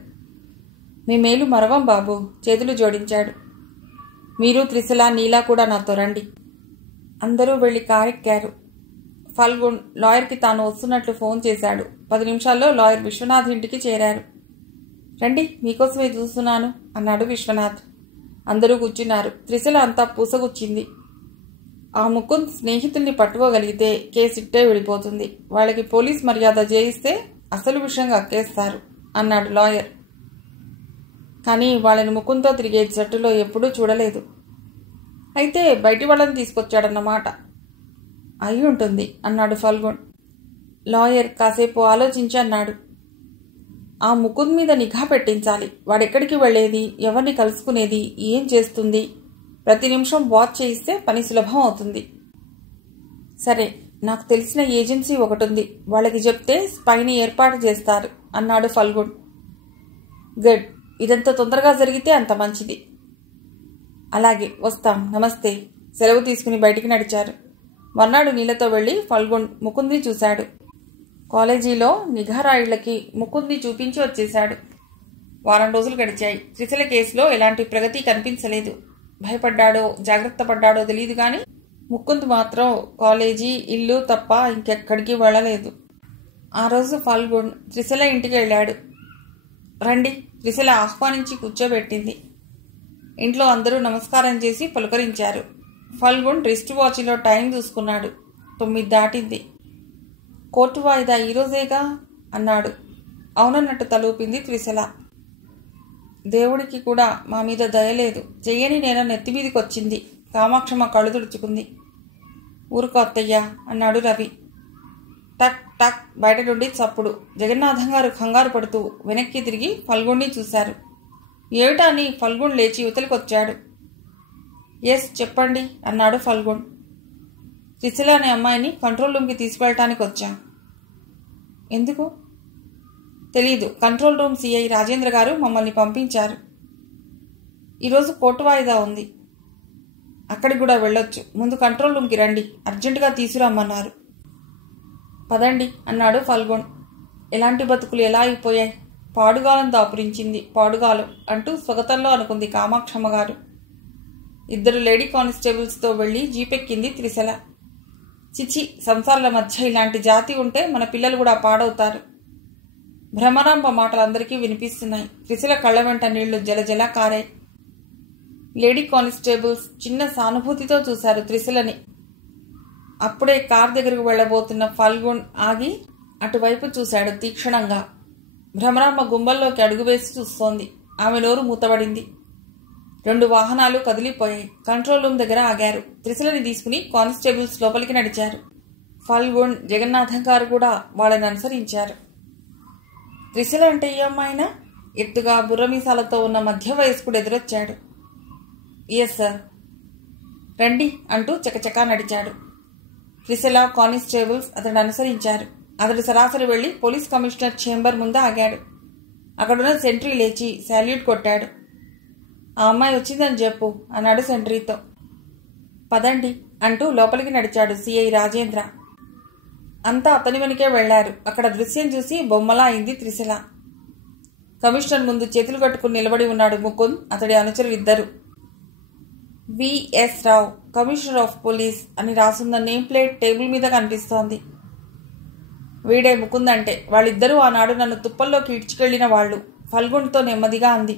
మీ మేలు మరవం బాబు, చేతులు జోడించాడు. మీరు, త్రిశల, నీలా కూడా నాతో రండి. అందరూ వెళ్లి కారెక్కారు. ఫల్గుణ్ లాయర్కి తాను వస్తున్నట్లు ఫోన్ చేశాడు. 10 నిమిషాల్లో లాయర్ విశ్వనాథ్ ఇంటికి చేరారు. రండి, మీకోసమే చూస్తున్నాను అన్నాడు విశ్వనాథ్. అందరూ కూర్చున్నారు. త్రిశల అంతా పూసగుచ్చింది. ఆ ముకుంద్ స్నేహితుల్ని పట్టుకోగలిగితే కేసు ఇట్టే వెళ్ళిపోతుంది. వాళ్ళకి పోలీస్ మర్యాద చేయిస్తే అసలు విషయం అక్కేస్తారు అన్నాడు లాయర్. కానీ వాళ్ళని ముకుంద్తో తిరిగే జట్టులో ఎప్పుడూ చూడలేదు. అయితే బయటి వాళ్ళని తీసుకొచ్చాడన్నమాట. అయి ఉంటుంది అన్నాడు ఫల్గుణ్. లాయర్ కాసేపు ఆలోచించి అన్నాడు. ఆ ముకుంద్ మీద నిఘా పెట్టించాలి. వాడెక్కడికి వెళ్లేది, ఎవరిని కలుసుకునేది, ఏం చేస్తుంది, ప్రతి నిమిషం వాచ్ చేయిస్తే పని సులభం అవుతుంది. సరే, నాకు తెలిసిన ఏజెన్సీ ఒకటుంది. వాళ్ళకి చెప్తే స్పైని ఏర్పాటు చేస్తారు అన్నాడు ఫల్గుణ్. గుడ్, ఇదంత తొందరగా జరిగితే అంత మంచిది. అలాగే, వస్తాం. నమస్తే. సెలవు తీసుకుని బయటికి నడిచారు. మర్నాడు నీళ్లతో వెళ్లి ఫల్గుణ్ ముకుంద్ని చూశాడు. కాలేజీలో నిఘారాయిళ్లకి ముకుంద్ని చూపించి వచ్చేశాడు. వారం రోజులు గడిచాయి. త్రిశల కేసులో ఎలాంటి ప్రగతి కనిపించలేదు. భయపడ్డాడో జాగ్రత్త పడ్డాడో తెలియదు కానీ ముకుంద్ మాత్రం కాలేజీ ఇల్లు తప్ప ఇంకెక్కడికి వెళ్ళలేదు. ఆ రోజు ఫల్గుణ్ త్రిశల ఇంటికి వెళ్ళాడు. రండి, త్రిశల ఆహ్వానించి కూర్చోబెట్టింది. ఇంట్లో అందరూ నమస్కారం చేసి పలుకరించారు. ఫల్గుణ్ రిస్ట్ వాచ్లో టైం చూసుకున్నాడు. 9 దాటింది. కోర్టు వాయిదా ఈరోజేగా అన్నాడు. అవునన్నట్టు తలూపింది త్రిశల. దేవుడికి కూడా మా మీద దయలేదు. చెయ్యని నేల నెత్తిమీదికొచ్చింది. కామాక్షమ్మ కళ్ళు తుడుచుకుంది. ఊరుకో అత్తయ్యా అన్నాడు రవి. టక్ టక్ బయట నుండి చప్పుడు. జగన్నాథం గారు కంగారు పడుతూ వెనక్కి తిరిగి ఫల్గుణ్ణి చూశారు. ఏమిటా అని ఫల్గుణ్ లేచి యువతలకొచ్చాడు. ఎస్ చెప్పండి అన్నాడు ఫల్గుణ్. త్రిశల అనే అమ్మాయిని కంట్రోల్ రూమ్కి తీసుకువెళ్ళటానికి వచ్చాం. ఎందుకు తెలీదు. కంట్రోల్ రూమ్ సిఐ రాజేంద్ర గారు మమ్మల్ని పంపించారు. ఈరోజు కోర్టు వాయిదా ఉంది. అక్కడికి కూడా వెళ్ళొచ్చు. ముందు కంట్రోల్ రూమ్కి రండి, అర్జెంటుగా తీసుకురమ్మన్నారు. పదండి అన్నాడు ఫల్గుణ్. ఎలాంటి బతుకులు ఎలా అయిపోయాయి. పాడుగాలం దాపురించింది పాడుగాలం అంటూ స్వగతంలో అనుకుంది కామాక్షమ్మ గారు. 2 లేడీ కానిస్టేబుల్స్తో వెళ్లి జీపెక్కింది త్రిశల. చిచి, సంసారాల మధ్య ఇలాంటి జాతి ఉంటే మన పిల్లలు కూడా పాడవుతారు. భ్రమరాంబ మాటలు అందరికీ వినిపిస్తున్నాయి. త్రిశల కళ్ళ వెంట నీళ్లు జలజల కారాయి. లేడీ కానిస్టేబుల్స్ చిన్న సానుభూతితో చూశారు త్రిశలని. అప్పుడే కార్ దగ్గరకు వెళ్లబోతున్న ఫల్గుణ్ ఆగి అటువైపు చూశాడు తీక్షణంగా. భ్రమరాంబ గుంబల్లోకి అడుగువేసి చూస్తోంది. ఆమె నోరు మూతబడింది. 2 వాహనాలు కదిలిపోయాయి. కంట్రోల్ రూమ్ దగ్గర ఆగారు. త్రిశలని తీసుకుని కానిస్టేబుల్స్ లోపలికి నడిచారు. ఫల్గుణ్, జగన్నాథం గారు కూడా వాళ్ళని అనుసరించారు. త్రిశల అంటే ఈ అమ్మాయినా? ఎత్తుగా బుర్రమీసాలతో ఉన్న మధ్య వయస్కుడు ఎదురొచ్చాడు. Yes sir. రండి అంటూ చకచకా నడిచాడు. త్రిశల, కానిస్టేబుల్స్ అతడు అనుసరించారు. అతడు సరాసరి వెళ్లి పోలీస్ కమిషనర్ ఛేంబర్ ముందు ఆగాడు. అక్కడున్న సెంట్రీ లేచి శాల్యూట్ కొట్టాడు. ఆ అమ్మాయి వచ్చిందని చెప్పు అన్నాడు సెంట్రీతో. పదండి అంటూ లోపలికి నడిచాడు సిఐ రాజేంద్ర. అంతా అతని వెనుకే వెళ్లారు. అక్కడ దృశ్యం చూసి బొమ్మలా అయింది త్రిశల. కమిషనర్ ముందు చేతులు కట్టుకుని నిలబడి ఉన్నాడు ముకుంద్, అతడి అనుచరులు 2. VS Rao, commissioner of police అని రాసున్న నేమ్ ప్లేట్ టేబుల్ మీద కనిపిస్తోంది. వీడే ముకుంద్ అంటే. వాళ్ళిద్దరూ ఆనాడు నన్ను తుప్పల్లోకి ఇడ్చుకెళ్లిన వాళ్ళు. ఫల్గుణ్తో నెమ్మదిగా అంది.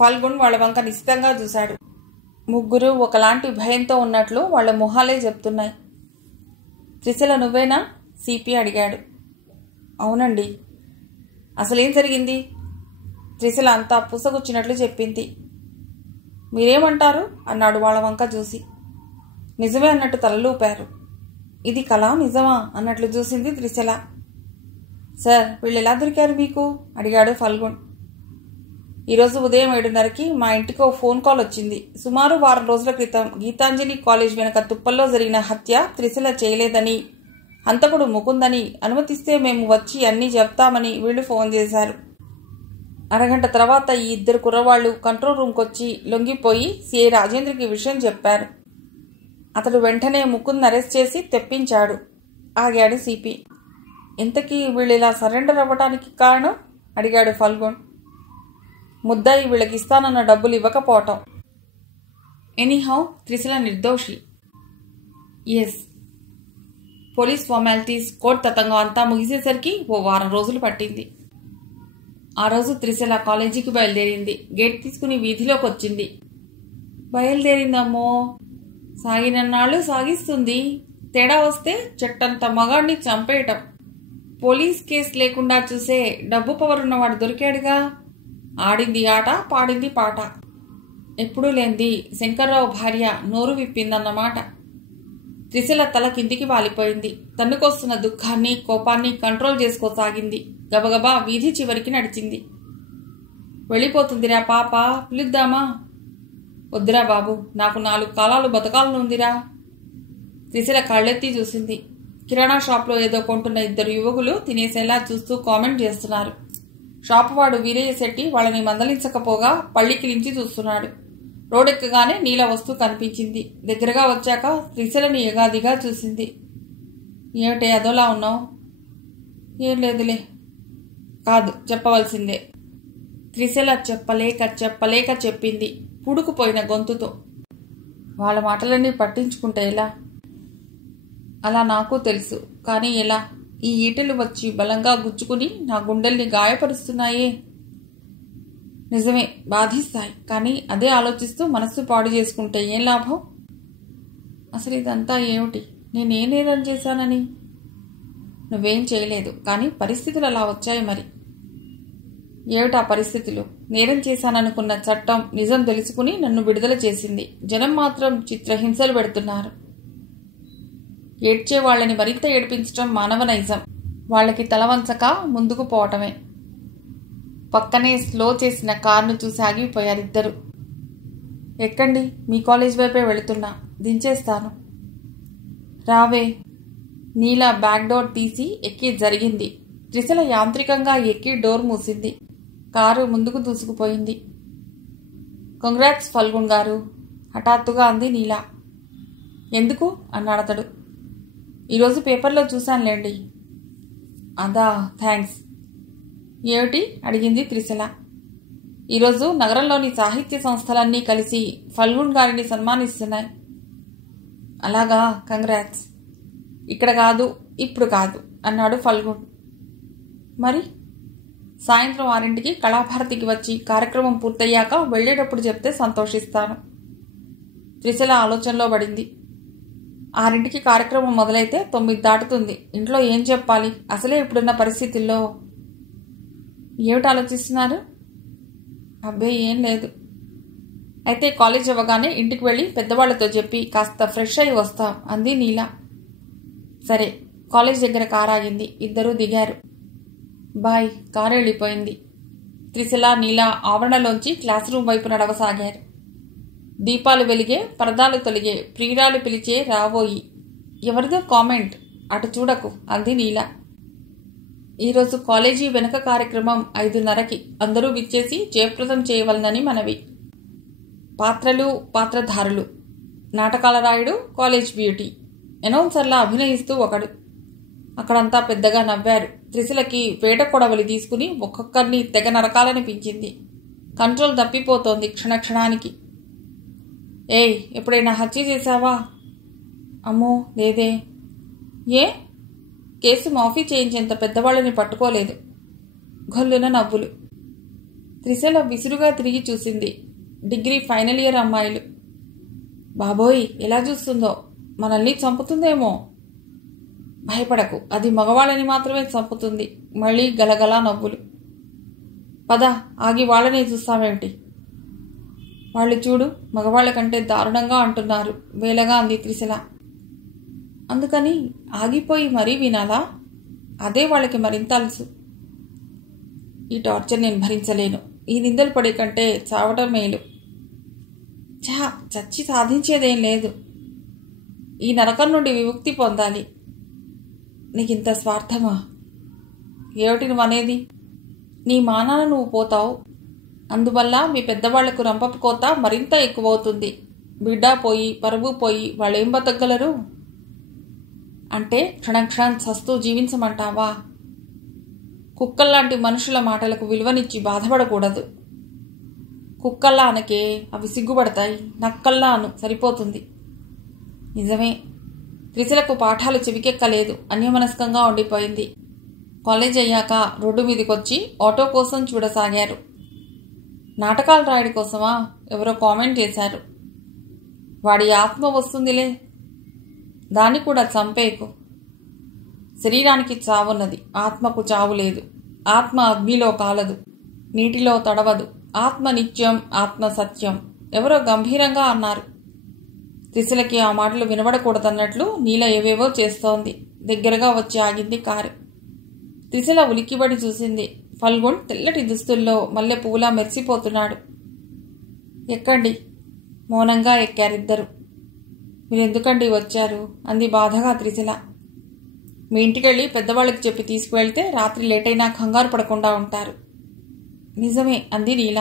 ఫల్గుణ్ వాళ్ళ వంక నిశ్చితంగా చూశాడు. ముగ్గురు ఒకలాంటి భయంతో ఉన్నట్లు వాళ్ల మొహాలే చెప్తున్నాయి. త్రిశల నువ్వేనా? సిపి అడిగాడు. అవునండి. అసలేం జరిగింది? త్రిశల అంతా పూసగుచ్చినట్లు చెప్పింది. మీరేమంటారు అన్నాడు వాళ్ళ వంక చూసి. నిజమే అన్నట్టు తలలూపారు. ఇది కళా నిజమా అన్నట్లు చూసింది త్రిశల. సార్, వీళ్ళు ఎలా దొరికారు మీకు అడిగాడు ఫల్గుణ్. ఈరోజు ఉదయం 7:30కి మా ఇంటికి ఓ ఫోన్ కాల్ వచ్చింది. సుమారు వారం రోజుల క్రితం గీతాంజలి కాలేజ్ వెనక తుప్పల్లో జరిగిన హత్య త్రిశల చేయలేదని, హంతకుడు ముకుందని, అనుమతిస్తే మేము వచ్చి అన్నీ చెప్తామని వీళ్లు ఫోన్ చేశారు. అరగంట తర్వాత ఈ 2 కుర్రవాళ్లు కంట్రోల్ రూమ్కొచ్చి లొంగిపోయి సిఐ రాజేంద్రకి విషయం చెప్పారు. అతడు వెంటనే ముకుంద్ అరెస్ట్ చేసి తెప్పించాడు. ఆగాడు సిపి. ఇంతకీ వీళ్ళు ఇలా సరెండర్ అవ్వటానికి కారణం అడిగాడు ఫల్గుణ్. ముద్దాయి వీళ్ళకి ఇస్తానన్న డబ్బులు ఇవ్వకపోవటం. ఎనీహౌ త్రిశల నిర్దోషి. ఎస్. పోలీస్ ఫార్మాలిటీస్, కోర్టు తతంగం అంతా ముగిసేసరికి ఓ వారం రోజులు పట్టింది. ఆ రోజు త్రిశల కాలేజీకి బయలుదేరింది. గేట్ తీసుకుని వీధిలోకి వచ్చింది. బయలుదేరిందమ్మో. సాగినన్నాళ్ళు సాగిస్తుంది. తేడా వస్తే చెట్టంత మగాడిని చంపేయటం. పోలీస్ కేసు లేకుండా చూసే డబ్బు పవరున్నవాడు దొరికాడుగా. ఆడింది ఆట, పాడింది పాట. ఎప్పుడూ లేంది శంకర్రావు భార్య నోరు విప్పిందన్నమాట. త్రిశల తల కిందికి వాలిపోయింది. తన్నుకొస్తున్న దుఃఖాన్ని, కోపాన్ని కంట్రోల్ చేసుకోసాగింది. గబగబా వీధి చివరికి నడిచింది. వెళ్ళిపోతుందిరా పాప, పిలుద్దామా? వద్దురా బాబు, నాకు 4 కాలాలు బతకాలనుందిరా. త్రిశల కళ్ళెత్తి చూసింది. కిరాణా షాప్లో ఏదో కొంటున్న 2 యువకులు తినేసేలా చూస్తూ కామెంట్ చేస్తున్నారు. షాపువాడు వీరయ్య శెట్టి వాళ్ళని మందలించకపోగా పళ్ళికిలించి చూస్తున్నాడు. రోడెక్కగానే నీల వస్తూ కనిపించింది. దగ్గరగా వచ్చాక త్రిశలని ఎగాదిగా చూసింది. ఏమిటి అదోలా ఉన్నావు? ఏం లేదులే. కాదు, చెప్పవలసిందే. త్రిశల చెప్పలేక చెప్పింది పుడుకుపోయిన గొంతుతో. వాళ్ళ మాటలన్నీ పట్టించుకుంటే ఎలా? అలా నాకు తెలుసు, కానీ ఎలా? ఈ ఈటెలు వచ్చి బలంగా గుచ్చుకుని నా గుండెల్ని గాయపరుస్తున్నాయే. నిజమే, బాధిస్తాయి. కానీ అదే ఆలోచిస్తూ మనస్సు పాడు చేసుకుంటే ఏం లాభం? అసలు ఇదంతా ఏమిటి? నేనేం నేరం చేశానని? నువ్వేం చేయలేదు, కానీ పరిస్థితులు అలా వచ్చాయి. మరి ఏమిటా పరిస్థితులు? నేరం చేశాననుకున్న చట్టం నిజం తెలుసుకుని నన్ను విడుదల చేసింది. జనం మాత్రం చిత్రహింసలు పెడుతున్నారు. ఏడ్చే వాళ్ళని మరింత ఏడిపించడం మానవ నైజం. వాళ్ళకి తలవంచక ముందుకు పోవటమే. పక్కనే స్లో చేసిన కారును చూసి ఆగిపోయారిద్దరు. ఎక్కండి, మీ కాలేజ్ వైపే వెళుతున్నా, దించేస్తాను. రావే. నీల బ్యాక్ డోర్ తీసి ఎక్కి జరిగింది. త్రిశల యాంత్రికంగా ఎక్కి డోర్ మూసింది. కారు ముందుకు దూసుకుపోయింది. కంగ్రాట్స్ ఫల్గుణ్ గారు, హఠాత్తుగా అంది నీల. ఎందుకు అన్నాడతడు. ఈరోజు పేపర్లో చూశానులేండి. అదా, థ్యాంక్స్. ఏమిటి అడిగింది త్రిశల. ఈరోజు నగరంలోని సాహిత్య సంస్థలన్నీ కలిసి ఫల్గుణ్ గారిని సన్మానిస్తున్నాయి. అలాగా, కంగ్రాట్స్. ఇక్కడ కాదు, ఇప్పుడు కాదు అన్నాడు ఫల్గుణ్. మరి సాయంత్రం 6ంటికి కళాభారతికి వచ్చి కార్యక్రమం పూర్తయ్యాక వెళ్లేటప్పుడు చెప్తే సంతోషిస్తాను. త్రిశల ఆలోచనలో పడింది. 6ంటికి కార్యక్రమం మొదలైతే 9 దాటుతుంది. ఇంట్లో ఏం చెప్పాలి? అసలే ఇప్పుడున్న పరిస్థితుల్లో. ఏమిటి ఆలోచిస్తున్నారు? అబ్బే ఏం లేదు. అయితే కాలేజ్ అవ్వగానే ఇంటికి వెళ్ళి పెద్దవాళ్లతో చెప్పి కాస్త ఫ్రెష్ అయి వస్తాం అంది నీల. సరే. కాలేజ్ దగ్గర కారు ఆగింది. ఇద్దరూ దిగారు. బాయ్. కారు వెళ్ళిపోయింది. త్రిశల, నీల ఆవరణలోంచి క్లాస్ రూమ్ వైపు నడవసాగారు. దీపాలు వెలిగే, పరదాలు తొలిగే, ప్రియురాలు పిలిచే రావోయి. ఎవరిదో కామెంట్, అటు చూడకు అంది నీల. ఈరోజు కాలేజీ వెనుక కార్యక్రమం 5:30కి. అందరూ విచ్చేసి జయప్రదం చేయవలనని మనవి. పాత్రలు, పాత్రధారులు, నాటకాల రాయుడు, కాలేజ్ బ్యూటీ, అనౌన్సర్లా అభినయిస్తూ ఒకడు. అక్కడంతా పెద్దగా నవ్వారు. త్రిశలకి వేట కొడవలి తీసుకుని ఒక్కొక్కరిని తెగ నరకాలనిపించింది. కంట్రోల్ తప్పిపోతోంది క్షణక్షణానికి. ఏయ్, ఎప్పుడైనా హత్య చేశావా? అమ్మో లేదే. ఏ? కేసు మాఫీ చేయించేంత పెద్దవాళ్ళని పట్టుకోలేదు. గొల్లున నవ్వులు. త్రిశల విసురుగా తిరిగి చూసింది. డిగ్రీ ఫైనల్ ఇయర్ అమ్మాయిలు. బాబోయ్, ఎలా చూస్తుందో! మనల్ని చంపుతుందేమో. భయపడకు, అది మగవాళ్ళని మాత్రమే చంపుతుంది. మళ్ళీ గలగలా నవ్వులు. పద, ఆగి వాళ్ళని చూస్తామేమిటి? వాళ్ళు చూడు, మగవాళ్ల కంటే దారుణంగా అంటున్నారు వేలగా అంది త్రిశల. అందుకని ఆగిపోయి మరీ వినాలా? అదే వాళ్ళకి మరింత అలుసు. ఈ టార్చర్ నేను భరించలేను. ఈ నిందలు పడే కంటే చావటం మేలు. చచ్చి సాధించేదేం లేదు. ఈ నరకం నుండి విముక్తి పొందాలి. నీకింత స్వార్థమా? ఏమిటి నువ్వనేది? నీ మానాన నువ్వు పోతావు. అందువల్ల మీ పెద్దవాళ్లకు రంపపు కోత మరింత ఎక్కువవుతుంది. బిడ్డ పోయి, పరువు పోయి వాళ్ళేం బతకగలరు? అంటే క్షణక్షణం చస్తూ జీవించమంటావా? కుక్కల్లాంటి మనుషుల మాటలకు విలువనిచ్చి బాధపడకూడదు. కుక్కల్లా అనకే, అవి సిగ్గుపడతాయి. నక్కల్లా అను, సరిపోతుంది. నిజమే. త్రిశలకు పాఠాలు చెవికెక్కలేదు. అన్యమనస్కంగా ఉండిపోయింది. కాలేజ్ అయ్యాక రోడ్డు మీదకొచ్చి ఆటో కోసం చూడసాగారు. నాటకాలు రాయడి కోసమా? ఎవరో కామెంట్ చేశారు. వాడి ఆత్మ వస్తుందిలే, దాన్ని కూడా చంపేకు. శరీరానికి చావున్నది, ఆత్మకు చావు లేదు. ఆత్మ అగ్నిలో కాలదు, నీటిలో తడవదు. ఆత్మ నిత్యం, ఆత్మ సత్యం. ఎవరో గంభీరంగా అన్నారు. త్రిశలకి ఆ మాటలు వినబడకూడదన్నట్లు నీల ఏవేవో చేస్తోంది. దగ్గరగా వచ్చి ఆగింది కారు. త్రిశల ఉలిక్కిబడి చూసింది. ఫల్గుణ్ తెల్లటి దుస్తుల్లో మల్లె పువ్వులా మెరిసిపోతున్నాడు. ఎక్కండి. మౌనంగా ఎక్కారిద్దరు. మీరెందుకండి వచ్చారు? అంది బాధగా త్రిశల. మీ ఇంటికెళ్ళి పెద్దవాళ్ళకి చెప్పి తీసుకువెళ్తే రాత్రి లేటైనా కంగారు పడకుండా ఉంటారు. నిజమే అంది నీల.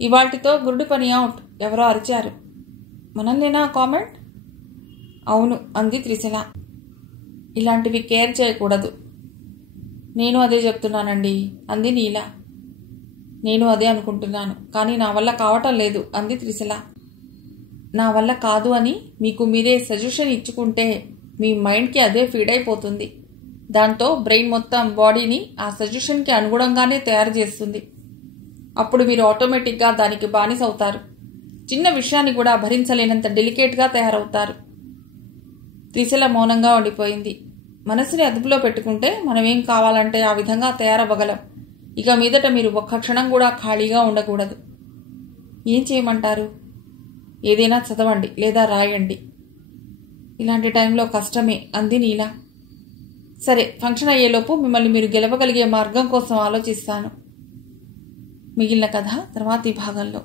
ఇవాళ్టితో గురుడి పని అవుట్. ఎవరో అరిచారు. మనల్నేనా కామెంట్? అవును అంది త్రిశల. ఇలాంటివి కేర్ చేయకూడదు. నేను అదే చెప్తున్నానండి అంది నీల. నేను అదే అనుకుంటున్నాను, కానీ నా వల్ల కావటం లేదు అంది త్రిశల. నా వల్ల కాదు అని మీకు మీరే సజెషన్ ఇచ్చుకుంటే మీ మైండ్కి అదే ఫీడ్ అయిపోతుంది. దాంతో బ్రెయిన్ మొత్తం బాడీని ఆ సజెషన్కి అనుగుణంగానే తయారు చేస్తుంది. అప్పుడు మీరు ఆటోమేటిక్గా దానికి బానిస అవుతారు. చిన్న విషయాన్ని కూడా భరించలేనంత డెలికేట్గా తయారవుతారు. త్రిశల మౌనంగా ఉండిపోయింది. మనసుని అదుపులో పెట్టుకుంటే మనం ఏం కావాలంటే ఆ విధంగా తయారవ్వగలం. ఇక మీదట మీరు ఒక్క క్షణం కూడా ఖాళీగా ఉండకూడదు. ఏం చేయమంటారు? ఏదైనా చదవండి లేదా రాయండి. ఇలాంటి టైంలో కష్టమే అంది నీల. సరే, ఫంక్షన్ అయ్యేలోపు మిమ్మల్ని మీరు గెలవగలిగే మార్గం కోసం ఆలోచిస్తాను. మిగిలిన కథ తర్వాతి భాగంలో.